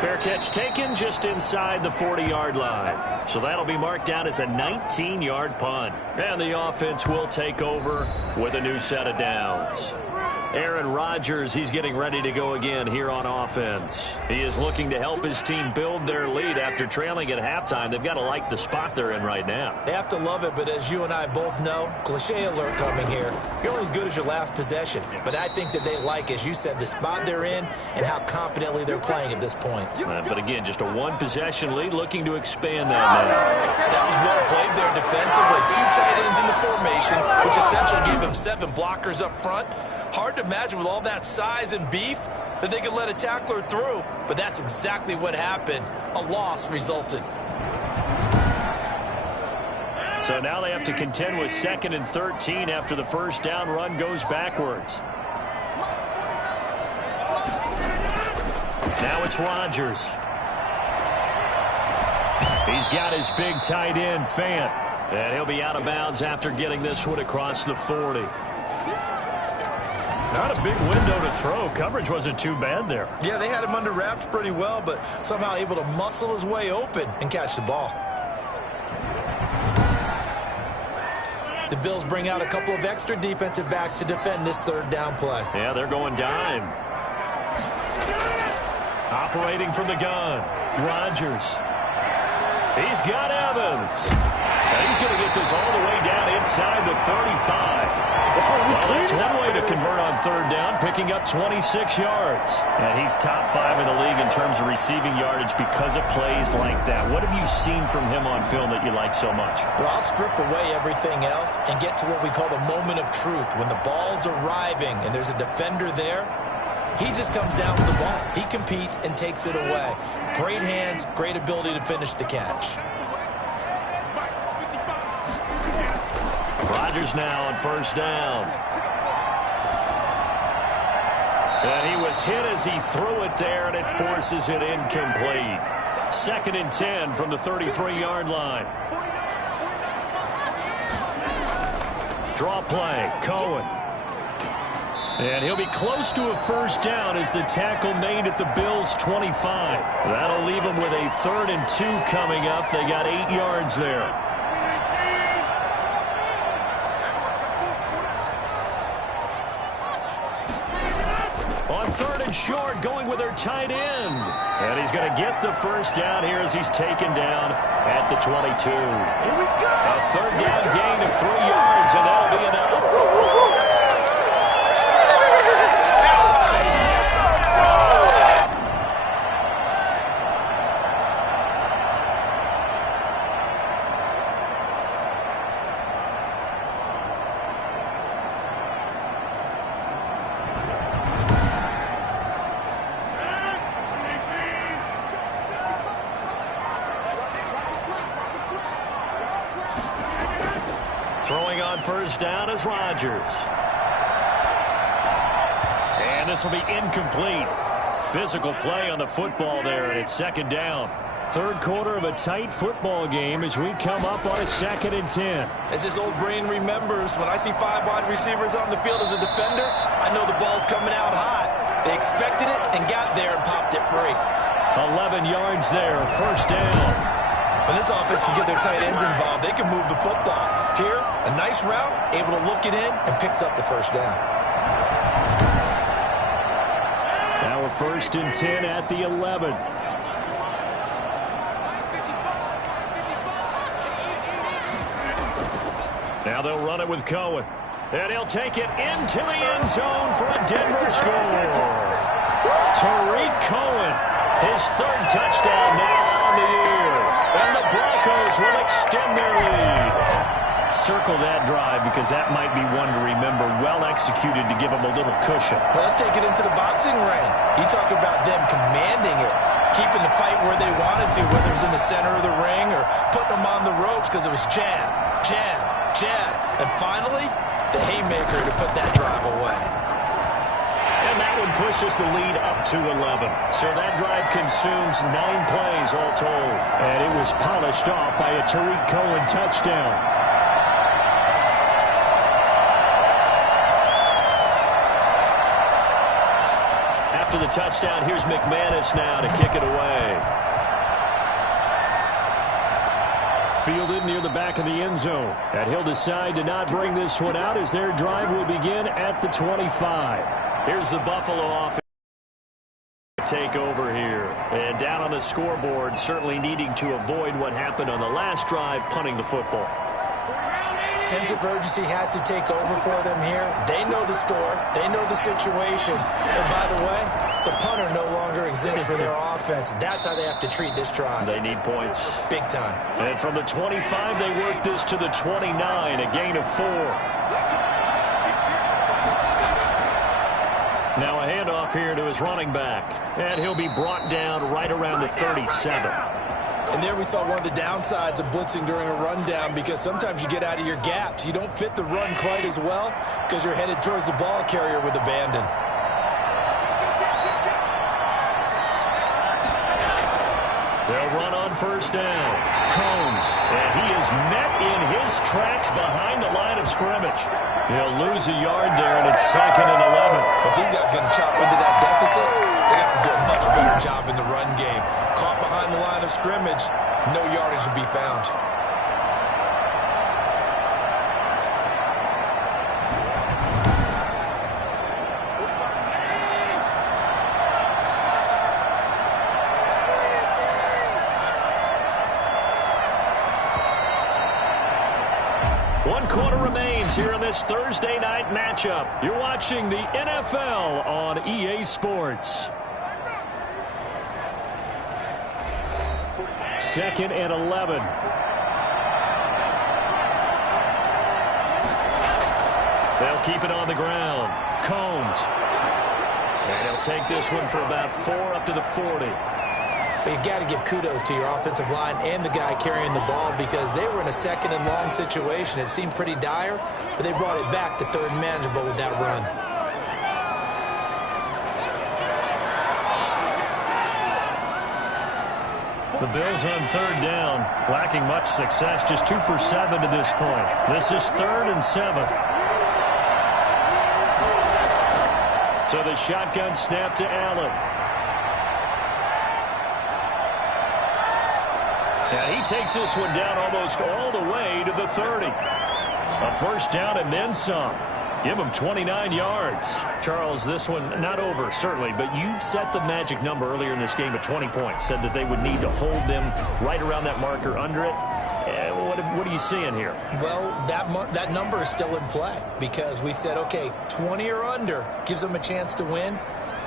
Fair catch taken just inside the 40-yard line. So that'll be marked down as a 19-yard punt. And the offense will take over with a new set of downs. Aaron Rodgers, he's getting ready to go again here on offense. He is looking to help his team build their lead after trailing at halftime. They've got to like the spot they're in right now. They have to love it, but as you and I both know, cliche alert coming here, you're only as good as your last possession. But I think that they like, as you said, the spot they're in and how confidently they're playing at this point. But again, just a 1-possession lead, looking to expand that now. That was well played there defensively. 2 tight ends in the formation, which essentially gave them 7 blockers up front. Hard to imagine with all that size and beef that they could let a tackler through, but that's exactly what happened. A loss resulted. So now they have to contend with 2nd and 13 after the first down run goes backwards. Now it's Rodgers. He's got his big tight end, Fant, and he'll be out of bounds after getting this one across the 40. Not a big window to throw. Coverage wasn't too bad there. Yeah, they had him under wraps pretty well, but somehow able to muscle his way open and catch the ball. The Bills bring out a couple of extra defensive backs to defend this third down play. Yeah, they're going dime. Operating from the gun, Rodgers. He's got Evans. And he's going to get this all the way down inside the 35. Well, that's one way to convert on third down, picking up 26 yards. And he's top 5 in the league in terms of receiving yardage because of plays like that. What have you seen from him on film that you like so much? Well, I'll strip away everything else and get to what we call the moment of truth. When the ball's arriving and there's a defender there, he just comes down with the ball. He competes and takes it away. Great hands, great ability to finish the catch. Rodgers now on first down. And he was hit as he threw it there, and it forces it incomplete. 2nd and 10 from the 33-yard line. Draw play, Cohen. And he'll be close to a first down as the tackle made at the Bills' 25. That'll leave them with a 3rd and 2 coming up. They got 8 yards there. On 3rd and short, going with their tight end. And he's going to get the first down here as he's taken down at the 22. Here we go. A 3rd down gain of 3 yards, and that'll be enough. Throwing on first down is Rodgers. And this will be incomplete. Physical play on the football there, and it's 2nd down. 3rd quarter of a tight football game as we come up on a 2nd and 10. As his old brain remembers, when I see 5 wide receivers on the field as a defender, I know the ball's coming out hot. They expected it and got there and popped it free. 11 yards there, first down. When this offense can get their tight ends involved, they can move the football. Here, a nice route, able to look it in, and picks up the first down. Now a 1st and 10 at the 11. Now they'll run it with Cohen. And he'll take it into the end zone for a Denver score. Tariq Cohen, his 3rd touchdown now on the year. And the Broncos will extend their lead. Circle that drive because that might be one to remember. Well executed to give them a little cushion. Well, let's take it into the boxing ring. You talk about them commanding it, keeping the fight where they wanted to, whether it was in the center of the ring or putting them on the ropes because it was jab, jab, jab. And finally, the haymaker to put that drive away. And that one pushes the lead up to 11. So that drive consumes 9 plays all told. And it was polished off by a Tariq Cohen touchdown. After the touchdown, here's McManus now to kick it away. Fielded near the back of the end zone. And he'll decide to not bring this one out as their drive will begin at the 25. Here's the Buffalo offense. Take over here. And down on the scoreboard, certainly needing to avoid what happened on the last drive, punting the football. Sense of urgency has to take over for them here. They know the score. They know the situation. And by the way, the punter no longer exists for their offense. That's how they have to treat this drive. They need points. Big time. And from the 25, they work this to the 29, a gain of 4. Now a handoff here to his running back. And he'll be brought down right around the 37. And there we saw one of the downsides of blitzing during a rundown because sometimes you get out of your gaps. You don't fit the run quite as well because you're headed towards the ball carrier with abandon. They'll run on first down. Combs, and he is met in his tracks behind the line of scrimmage. He'll lose a yard there, and it's 2nd and 11. If these guys going to chop into that deficit, they got to do a much better job in the run game. Caught behind the line of scrimmage, no yardage to be found. One quarter remains here in this Thursday night matchup. You're watching the NFL on EA Sports. 2nd and 11. They'll keep it on the ground. Combs. And he'll take this one for about 4 up to the 40. But you got to give kudos to your offensive line and the guy carrying the ball because they were in a 2nd and long situation. It seemed pretty dire, but they brought it back to 3rd and manageable with that run. The Bills on 3rd down, lacking much success, just 2 for 7 to this point. This is 3rd and 7. So the shotgun snap to Allen. And he takes this one down almost all the way to the 30. A first down and then some. Give him 29 yards. Charles, this one not over, certainly, but you set the magic number earlier in this game at 20 points. Said that they would need to hold them right around that marker under it. What are you seeing here? Well, that number is still in play because we said, okay, 20 or under gives them a chance to win.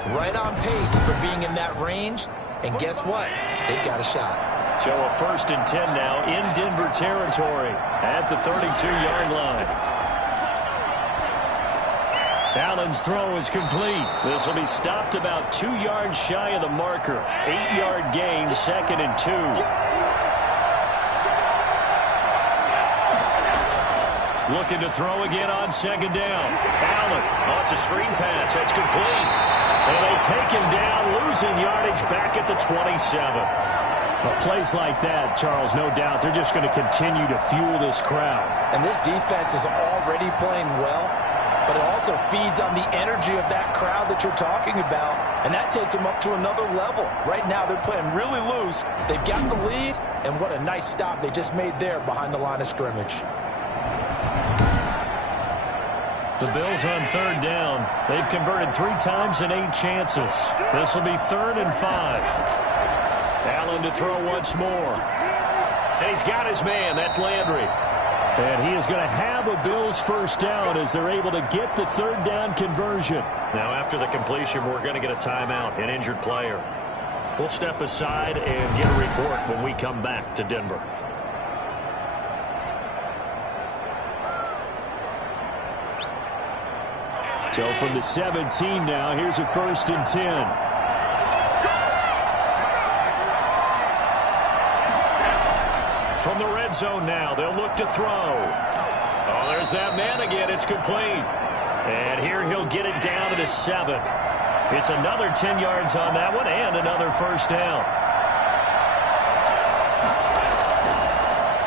Right on pace for being in that range. And guess what? They've got a shot. So a 1st and 10 now in Denver territory at the 32-yard line. Allen's throw is complete. This will be stopped about 2 yards shy of the marker. 8-yard gain, 2nd and 2. Looking to throw again on 2nd down. Allen, it's a screen pass. That's complete. And they take him down, losing yardage back at the 27. Well, plays like that, Charles, no doubt, they're just going to continue to fuel this crowd. And this defense is already playing well, but it also feeds on the energy of that crowd that you're talking about, and that takes them up to another level. Right now, they're playing really loose. They've got the lead, and what a nice stop they just made there behind the line of scrimmage. The Bills on 3rd down. They've converted 3 times in 8 chances. This will be 3rd and 5. Allen to throw once more. And he's got his man. That's Landry. And he is going to have a Bills first down as they're able to get the 3rd down conversion. Now, after the completion, we're going to get a timeout, an injured player. We'll step aside and get a report when we come back to Denver. So from the 17 now, here's a 1st and 10. From the red zone now, they'll look to throw. Oh, there's that man again. It's complete. And here he'll get it down to the 7. It's another 10 yards on that one and another first down.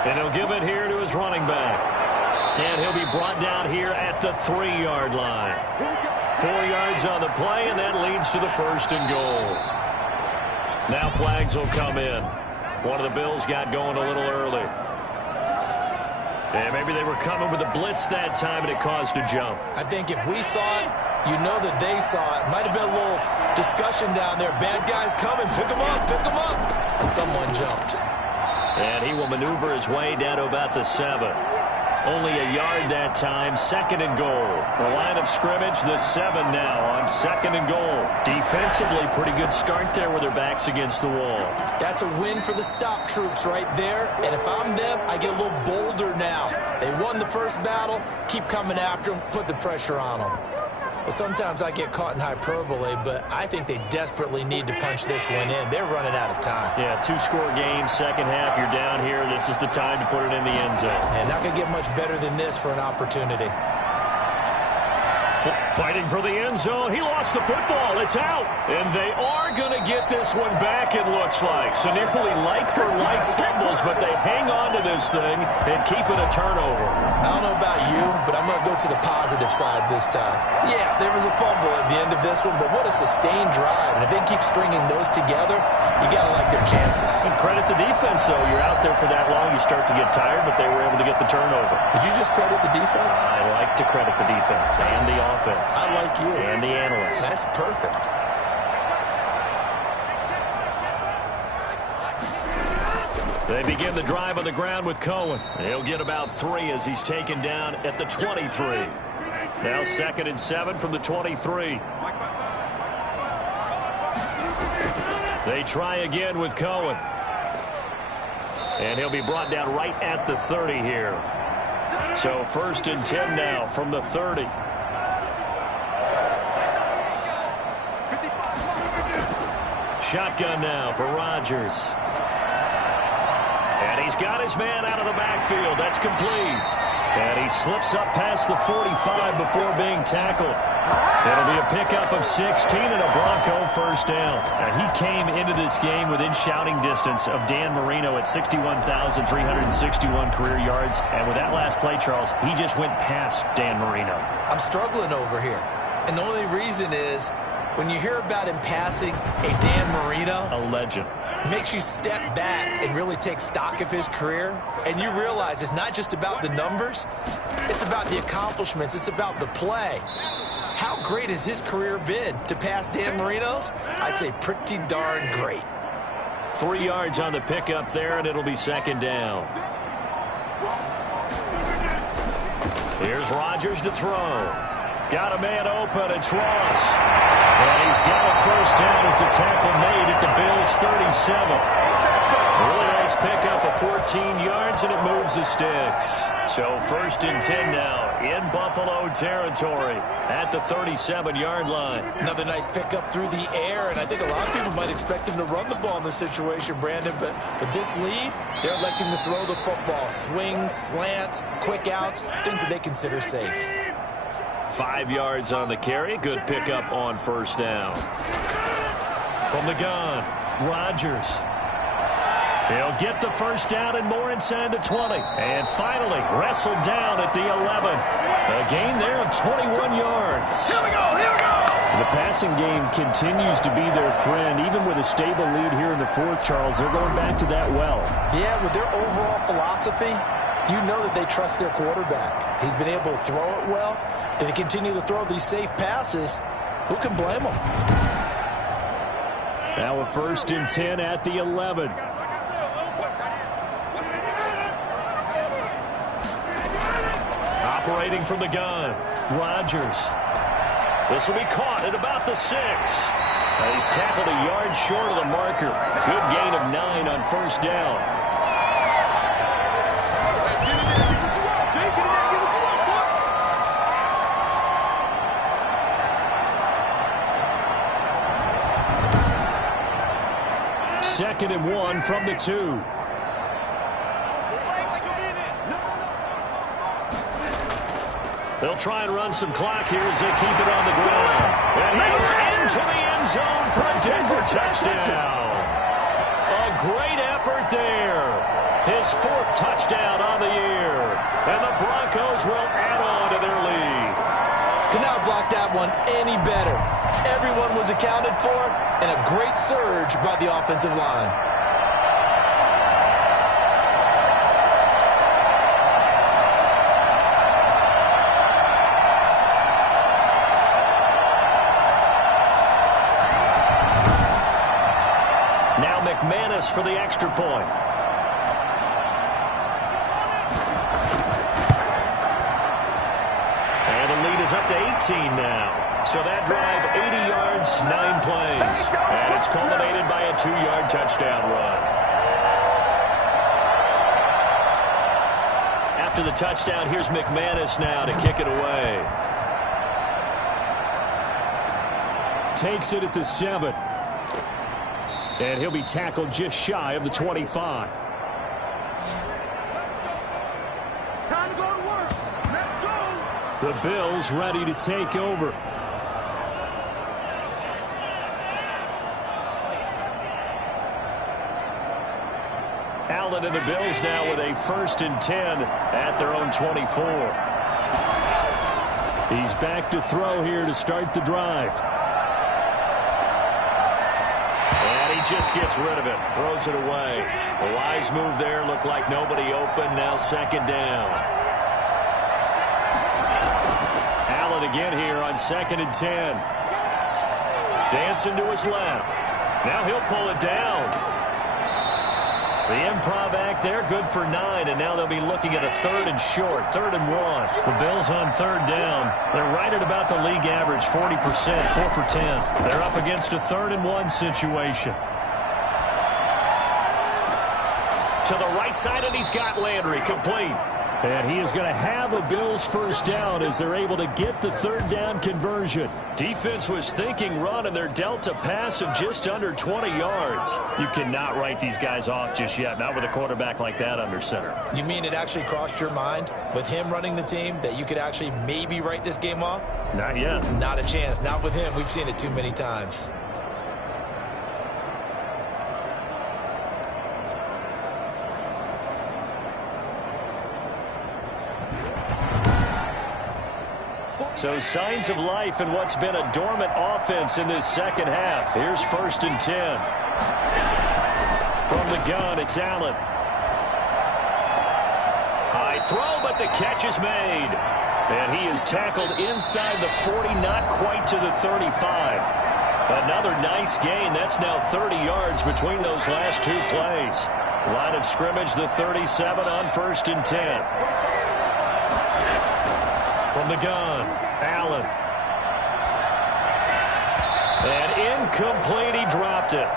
And he'll give it here to his running back. And he'll be brought down here at the 3-yard line. 4 yards on the play, and that leads to the 1st and goal. Now flags will come in. One of the Bills got going a little early. And maybe they were coming with a blitz that time, and it caused a jump. I think if we saw it, you know that they saw it. Might have been a little discussion down there. Bad guys coming. Pick them up. Pick them up. And someone jumped. And he will maneuver his way down to about the 7. Only a yard that time, 2nd and goal. The line of scrimmage, the 7 now on 2nd and goal. Defensively, pretty good start there with their backs against the wall. That's a win for the stop troops right there. And if I'm them, I get a little bolder now. They won the first battle. Keep coming after them. Put the pressure on them. Well, sometimes I get caught in hyperbole, but I think they desperately need to punch this one in. They're running out of time. Yeah, 2-score game, second half. You're down here. This is the time to put it in the end zone. And not going to get much better than this for an opportunity. Fighting for the end zone. He lost the football. It's out. And they are going to get this one back, it looks like. So nearly like-for-like fumbles, but they hang on to this thing and keep it a turnover. I don't know about you, but I'm going to go to the positive side this time. Yeah, there was a fumble at the end of this one, but what a sustained drive. And if they keep stringing those together, you got to like their chances. And credit the defense, though. You're out there for that long, you start to get tired, but they were able to get the turnover. Did you just credit the defense? I like to credit the defense and the offense. I like you. And the analysts. That's perfect. They begin the drive on the ground with Cohen. He'll get about 3 as he's taken down at the 23. Now 2nd and 7 from the 23. They try again with Cohen. And he'll be brought down right at the 30 here. So 1st and 10 now from the 30. Shotgun now for Rodgers. And he's got his man out of the backfield. That's complete. And he slips up past the 45 before being tackled. It'll be a pickup of 16 and a Bronco first down. And he came into this game within shouting distance of Dan Marino at 61,361 career yards. And with that last play, Charles, he just went past Dan Marino. I'm struggling over here. And the only reason is when you hear about him passing a Dan Marino, a legend, makes you step back and really take stock of his career, and you realize it's not just about the numbers, it's about the accomplishments, it's about the play. How great has his career been to pass Dan Marino's? I'd say pretty darn great. 3 yards on the pickup there, and it'll be 2nd down. Here's Rodgers to throw. Got a man open, it's Ross. And he's got a first down as a tackle made at the Bills' 37. Really nice pickup of 14 yards, and it moves the sticks. So 1st and 10 now in Buffalo territory at the 37-yard line. Another nice pickup through the air, and I think a lot of people might expect him to run the ball in this situation, Brandon, but with this lead, they're electing to throw the football. Swings, slants, quick outs, things that they consider safe. 5 yards on the carry. Good pickup on first down. From the gun, Rodgers. He'll get the first down and more inside the 20. And finally wrestled down at the 11. A gain there of 21 yards. Here we go, here we go! The passing game continues to be their friend. Even with a stable lead here in the 4th, Charles, they're going back to that well. Yeah, with their overall philosophy, you know that they trust their quarterback. He's been able to throw it well. If they continue to throw these safe passes, who can blame them? Now a 1st and 10 at the 11. Operating from the gun, Rodgers. This will be caught at about the 6. He's tackled a yard short of the marker. Good gain of 9 on first down. Second and 1 from the 2. They'll try and run some clock here as they keep it on the ground. And he's into the end zone for a Denver touchdown. A great effort there. His 4th touchdown on the year. And the Broncos will add on to their lead. Could not block that one any better. Everyone was accounted for, and a great surge by the offensive line. Now McManus for the extra point. And the lead is up to 18 now. So that drive, 80 yards, 9 plays. And it's culminated by a 2-yard touchdown run. After the touchdown, here's McManus now to kick it away. Takes it at the 7. And he'll be tackled just shy of the 25. Time to go to work. Let's go. The Bills ready to take over. Allen and the Bills now with a 1st and 10 at their own 24. He's back to throw here to start the drive. And he just gets rid of it, throws it away. The wise move there, looked like nobody open, now 2nd down. Allen again here on 2nd and 10. Dancing to his left. Now he'll pull it down. The improv act there, good for 9, and now they'll be looking at a 3rd and short, 3rd and 1. The Bills on 3rd down. They're right at about the league average, 40%, 4 for 10. They're up against a 3rd and 1 situation. To the right side, and he's got Landry, complete. And he is going to have a Bills 1st down as they're able to get the 3rd down conversion. Defense was thinking run, and they're dealt a pass of just under 20 yards. You cannot write these guys off just yet, not with a quarterback like that under center. You mean it actually crossed your mind with him running the team that you could actually maybe write this game off? Not yet. Not a chance. Not with him. We've seen it too many times. So signs of life in what's been a dormant offense in this 2nd half. Here's 1st and 10. From the gun, it's Allen. High throw, but the catch is made. And he is tackled inside the 40, not quite to the 35. Another nice gain. That's now 30 yards between those last 2 plays. Line of scrimmage, the 37 on 1st and 10. From the gun, Allen. And incomplete, he dropped it.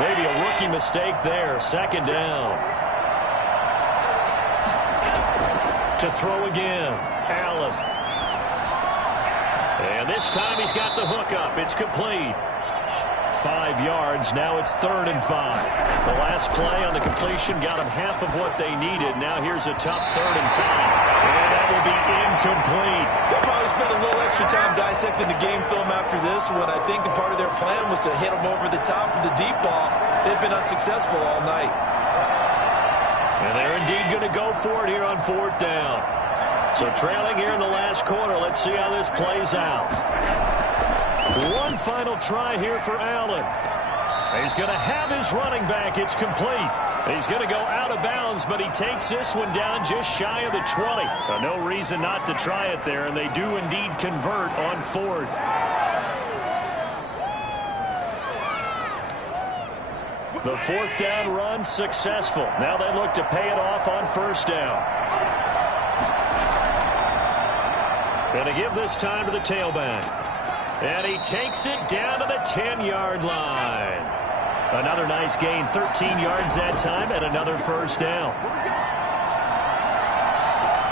Maybe a rookie mistake there, 2nd down. To throw again, Allen. And this time he's got the hook up. It's complete. 5 yards. Now it's 3rd and 5. The last play on the completion got them half of what they needed. Now here's a tough 3rd and 5. And that will be incomplete. They'll probably spend a little extra time dissecting the game film after this one. I think the part of their plan was to hit them over the top of the deep ball. They've been unsuccessful all night. And they're indeed going to go for it here on 4th down. So trailing here in the last quarter. Let's see how this plays out. One final try here for Allen. He's going to have his running back. It's complete. He's going to go out of bounds, but he takes this one down just shy of the 20. No reason not to try it there, and they do indeed convert on 4th. The 4th down run successful. Now they look to pay it off on 1st down. Going to give this time to the tailback. And he takes it down to the 10-yard line. Another nice gain, 13 yards that time, and another 1st down.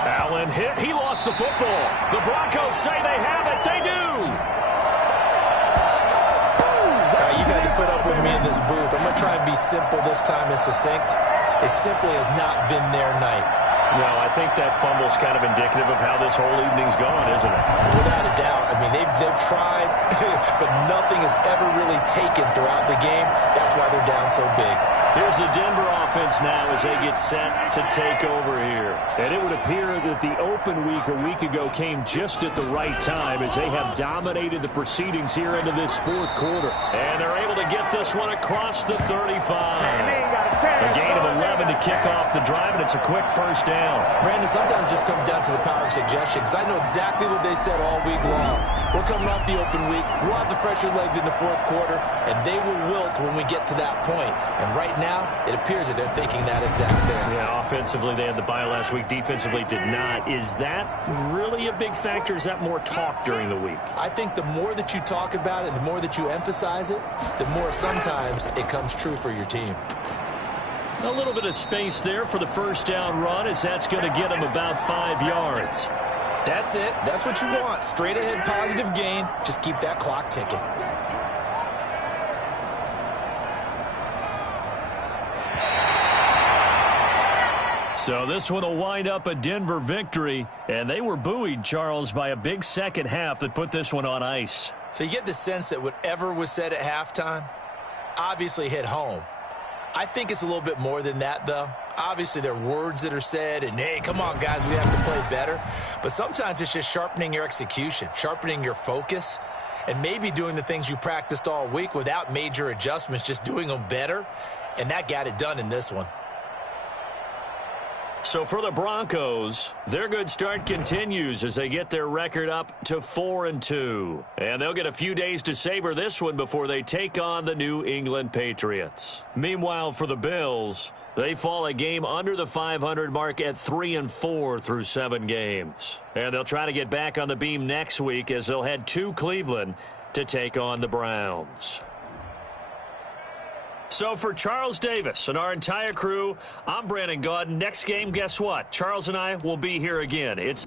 Allen hit. He lost the football. The Broncos say they have it. They do. You've had to put up with me in this booth. I'm going to try and be simple this time and succinct. It simply has not been their night. No, I think that fumble's kind of indicative of how this whole evening's gone, isn't it? Without a doubt. I mean, they've tried, but nothing has ever really taken throughout the game. That's why they're down so big. Here's the Denver offense now as they get set to take over here. And it would appear that the open week a week ago came just at the right time as they have dominated the proceedings here into this 4th quarter. And they're able to get this one across the 35. A gain of 11 to kick off the drive, and it's a quick 1st down. Brandon, sometimes it just comes down to the power of suggestion, because I know exactly what they said all week long. We're coming off the open week. We'll have the fresher legs in the 4th quarter, and they will wilt when we get to that point. And right now, it appears that they're thinking that exact thing. Yeah, offensively, they had the bye last week. Defensively, did not. Is that really a big factor? Is that more talk during the week? I think the more that you talk about it, the more that you emphasize it, the more sometimes it comes true for your team. A little bit of space there for the 1st down run as that's going to get them about 5 yards. That's it. That's what you want. Straight ahead positive gain. Just keep that clock ticking. So this one will wind up a Denver victory, and they were buoyed, Charles, by a big second half that put this one on ice. So you get the sense that whatever was said at halftime obviously hit home. I think it's a little bit more than that, though. Obviously, there are words that are said, and, hey, come on, guys, we have to play better. But sometimes it's just sharpening your execution, sharpening your focus, and maybe doing the things you practiced all week without major adjustments, just doing them better. And that got it done in this one. So for the Broncos, their good start continues as they get their record up to 4-2. And they'll get a few days to savor this one before they take on the New England Patriots. Meanwhile, for the Bills, they fall a game under the 500 mark at 3-4 through 7 games. And they'll try to get back on the beam next week as they'll head to Cleveland to take on the Browns. So for Charles Davis and our entire crew, I'm Brandon Gaudin. Next game, guess what? Charles and I will be here again. It's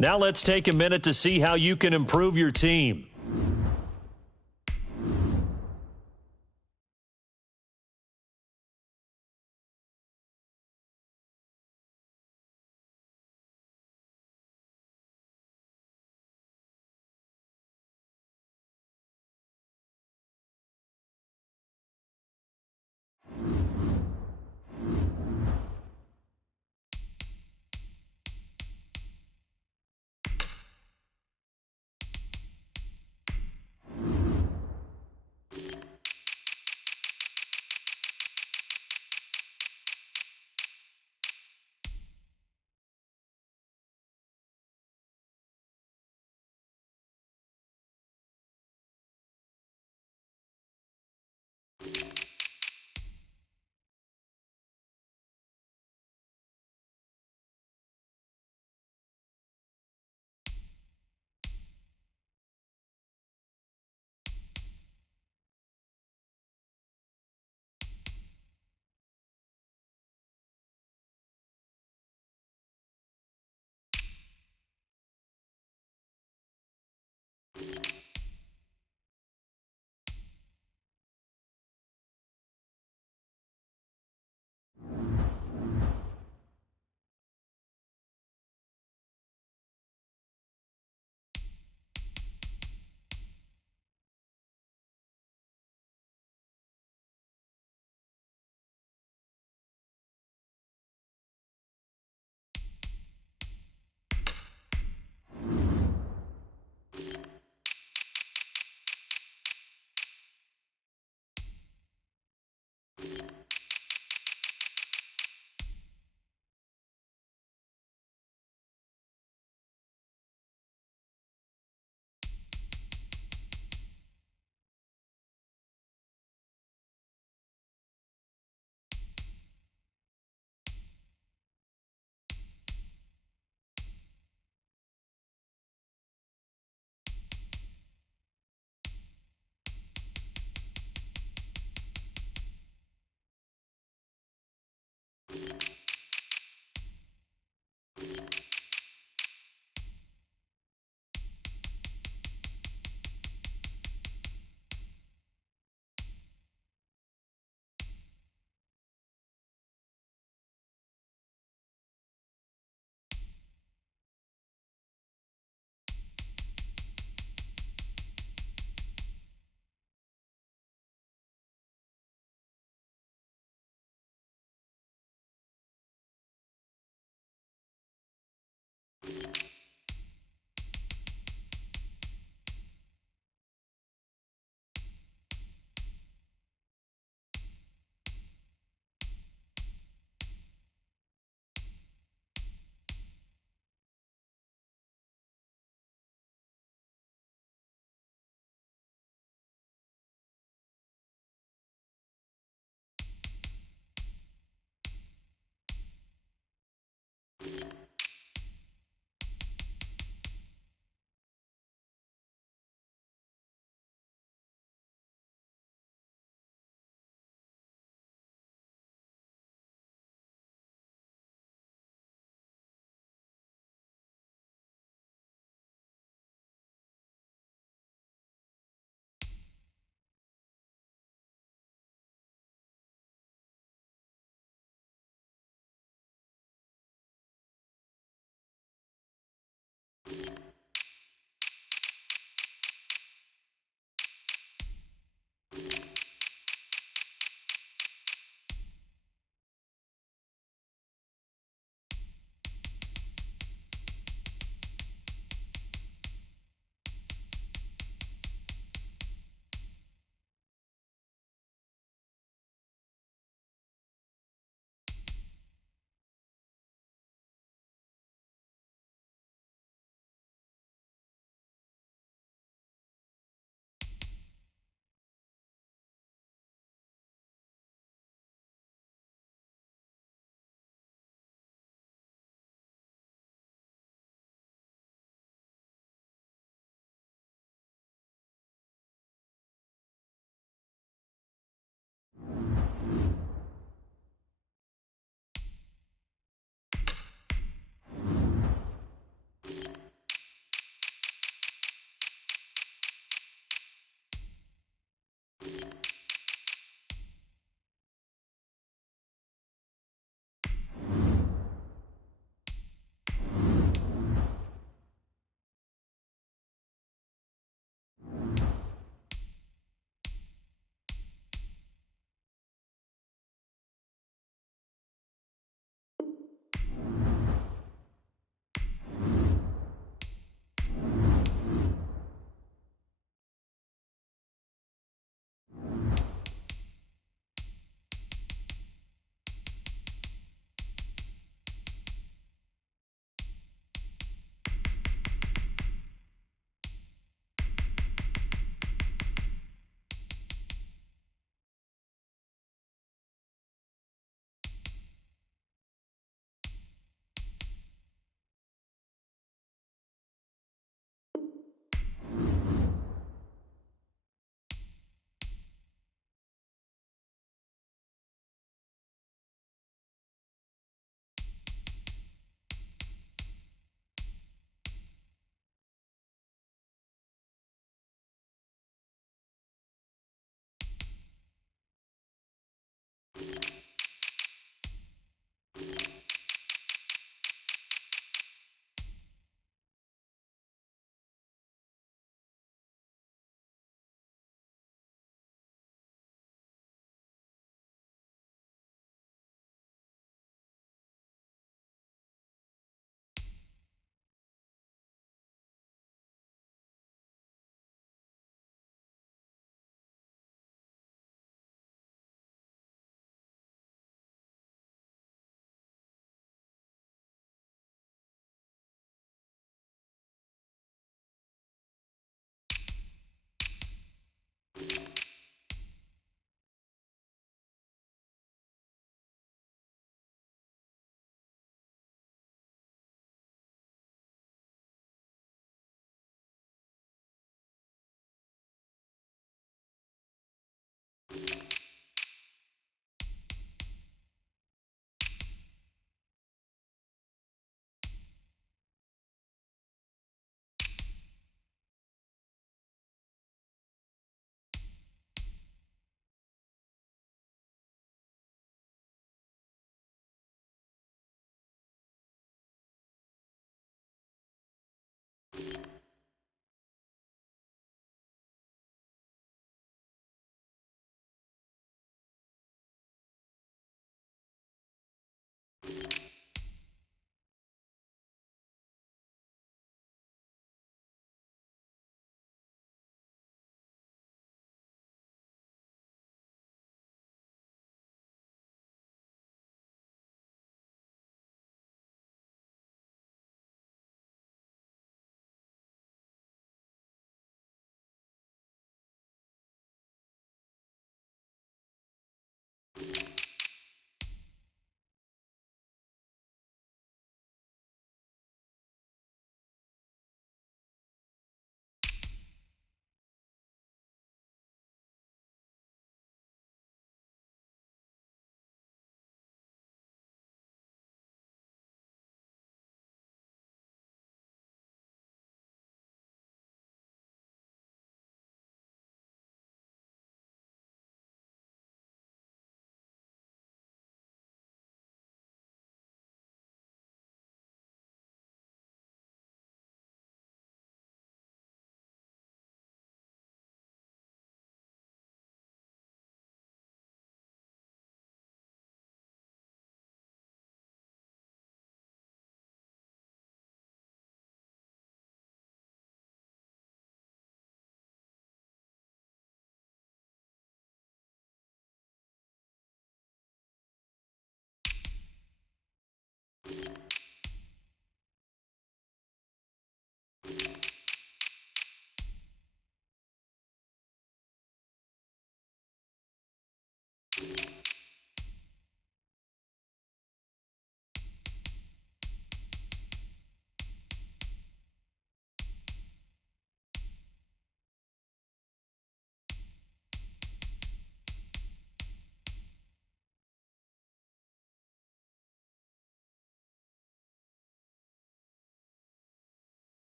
Now let's take a minute to see how you can improve your team.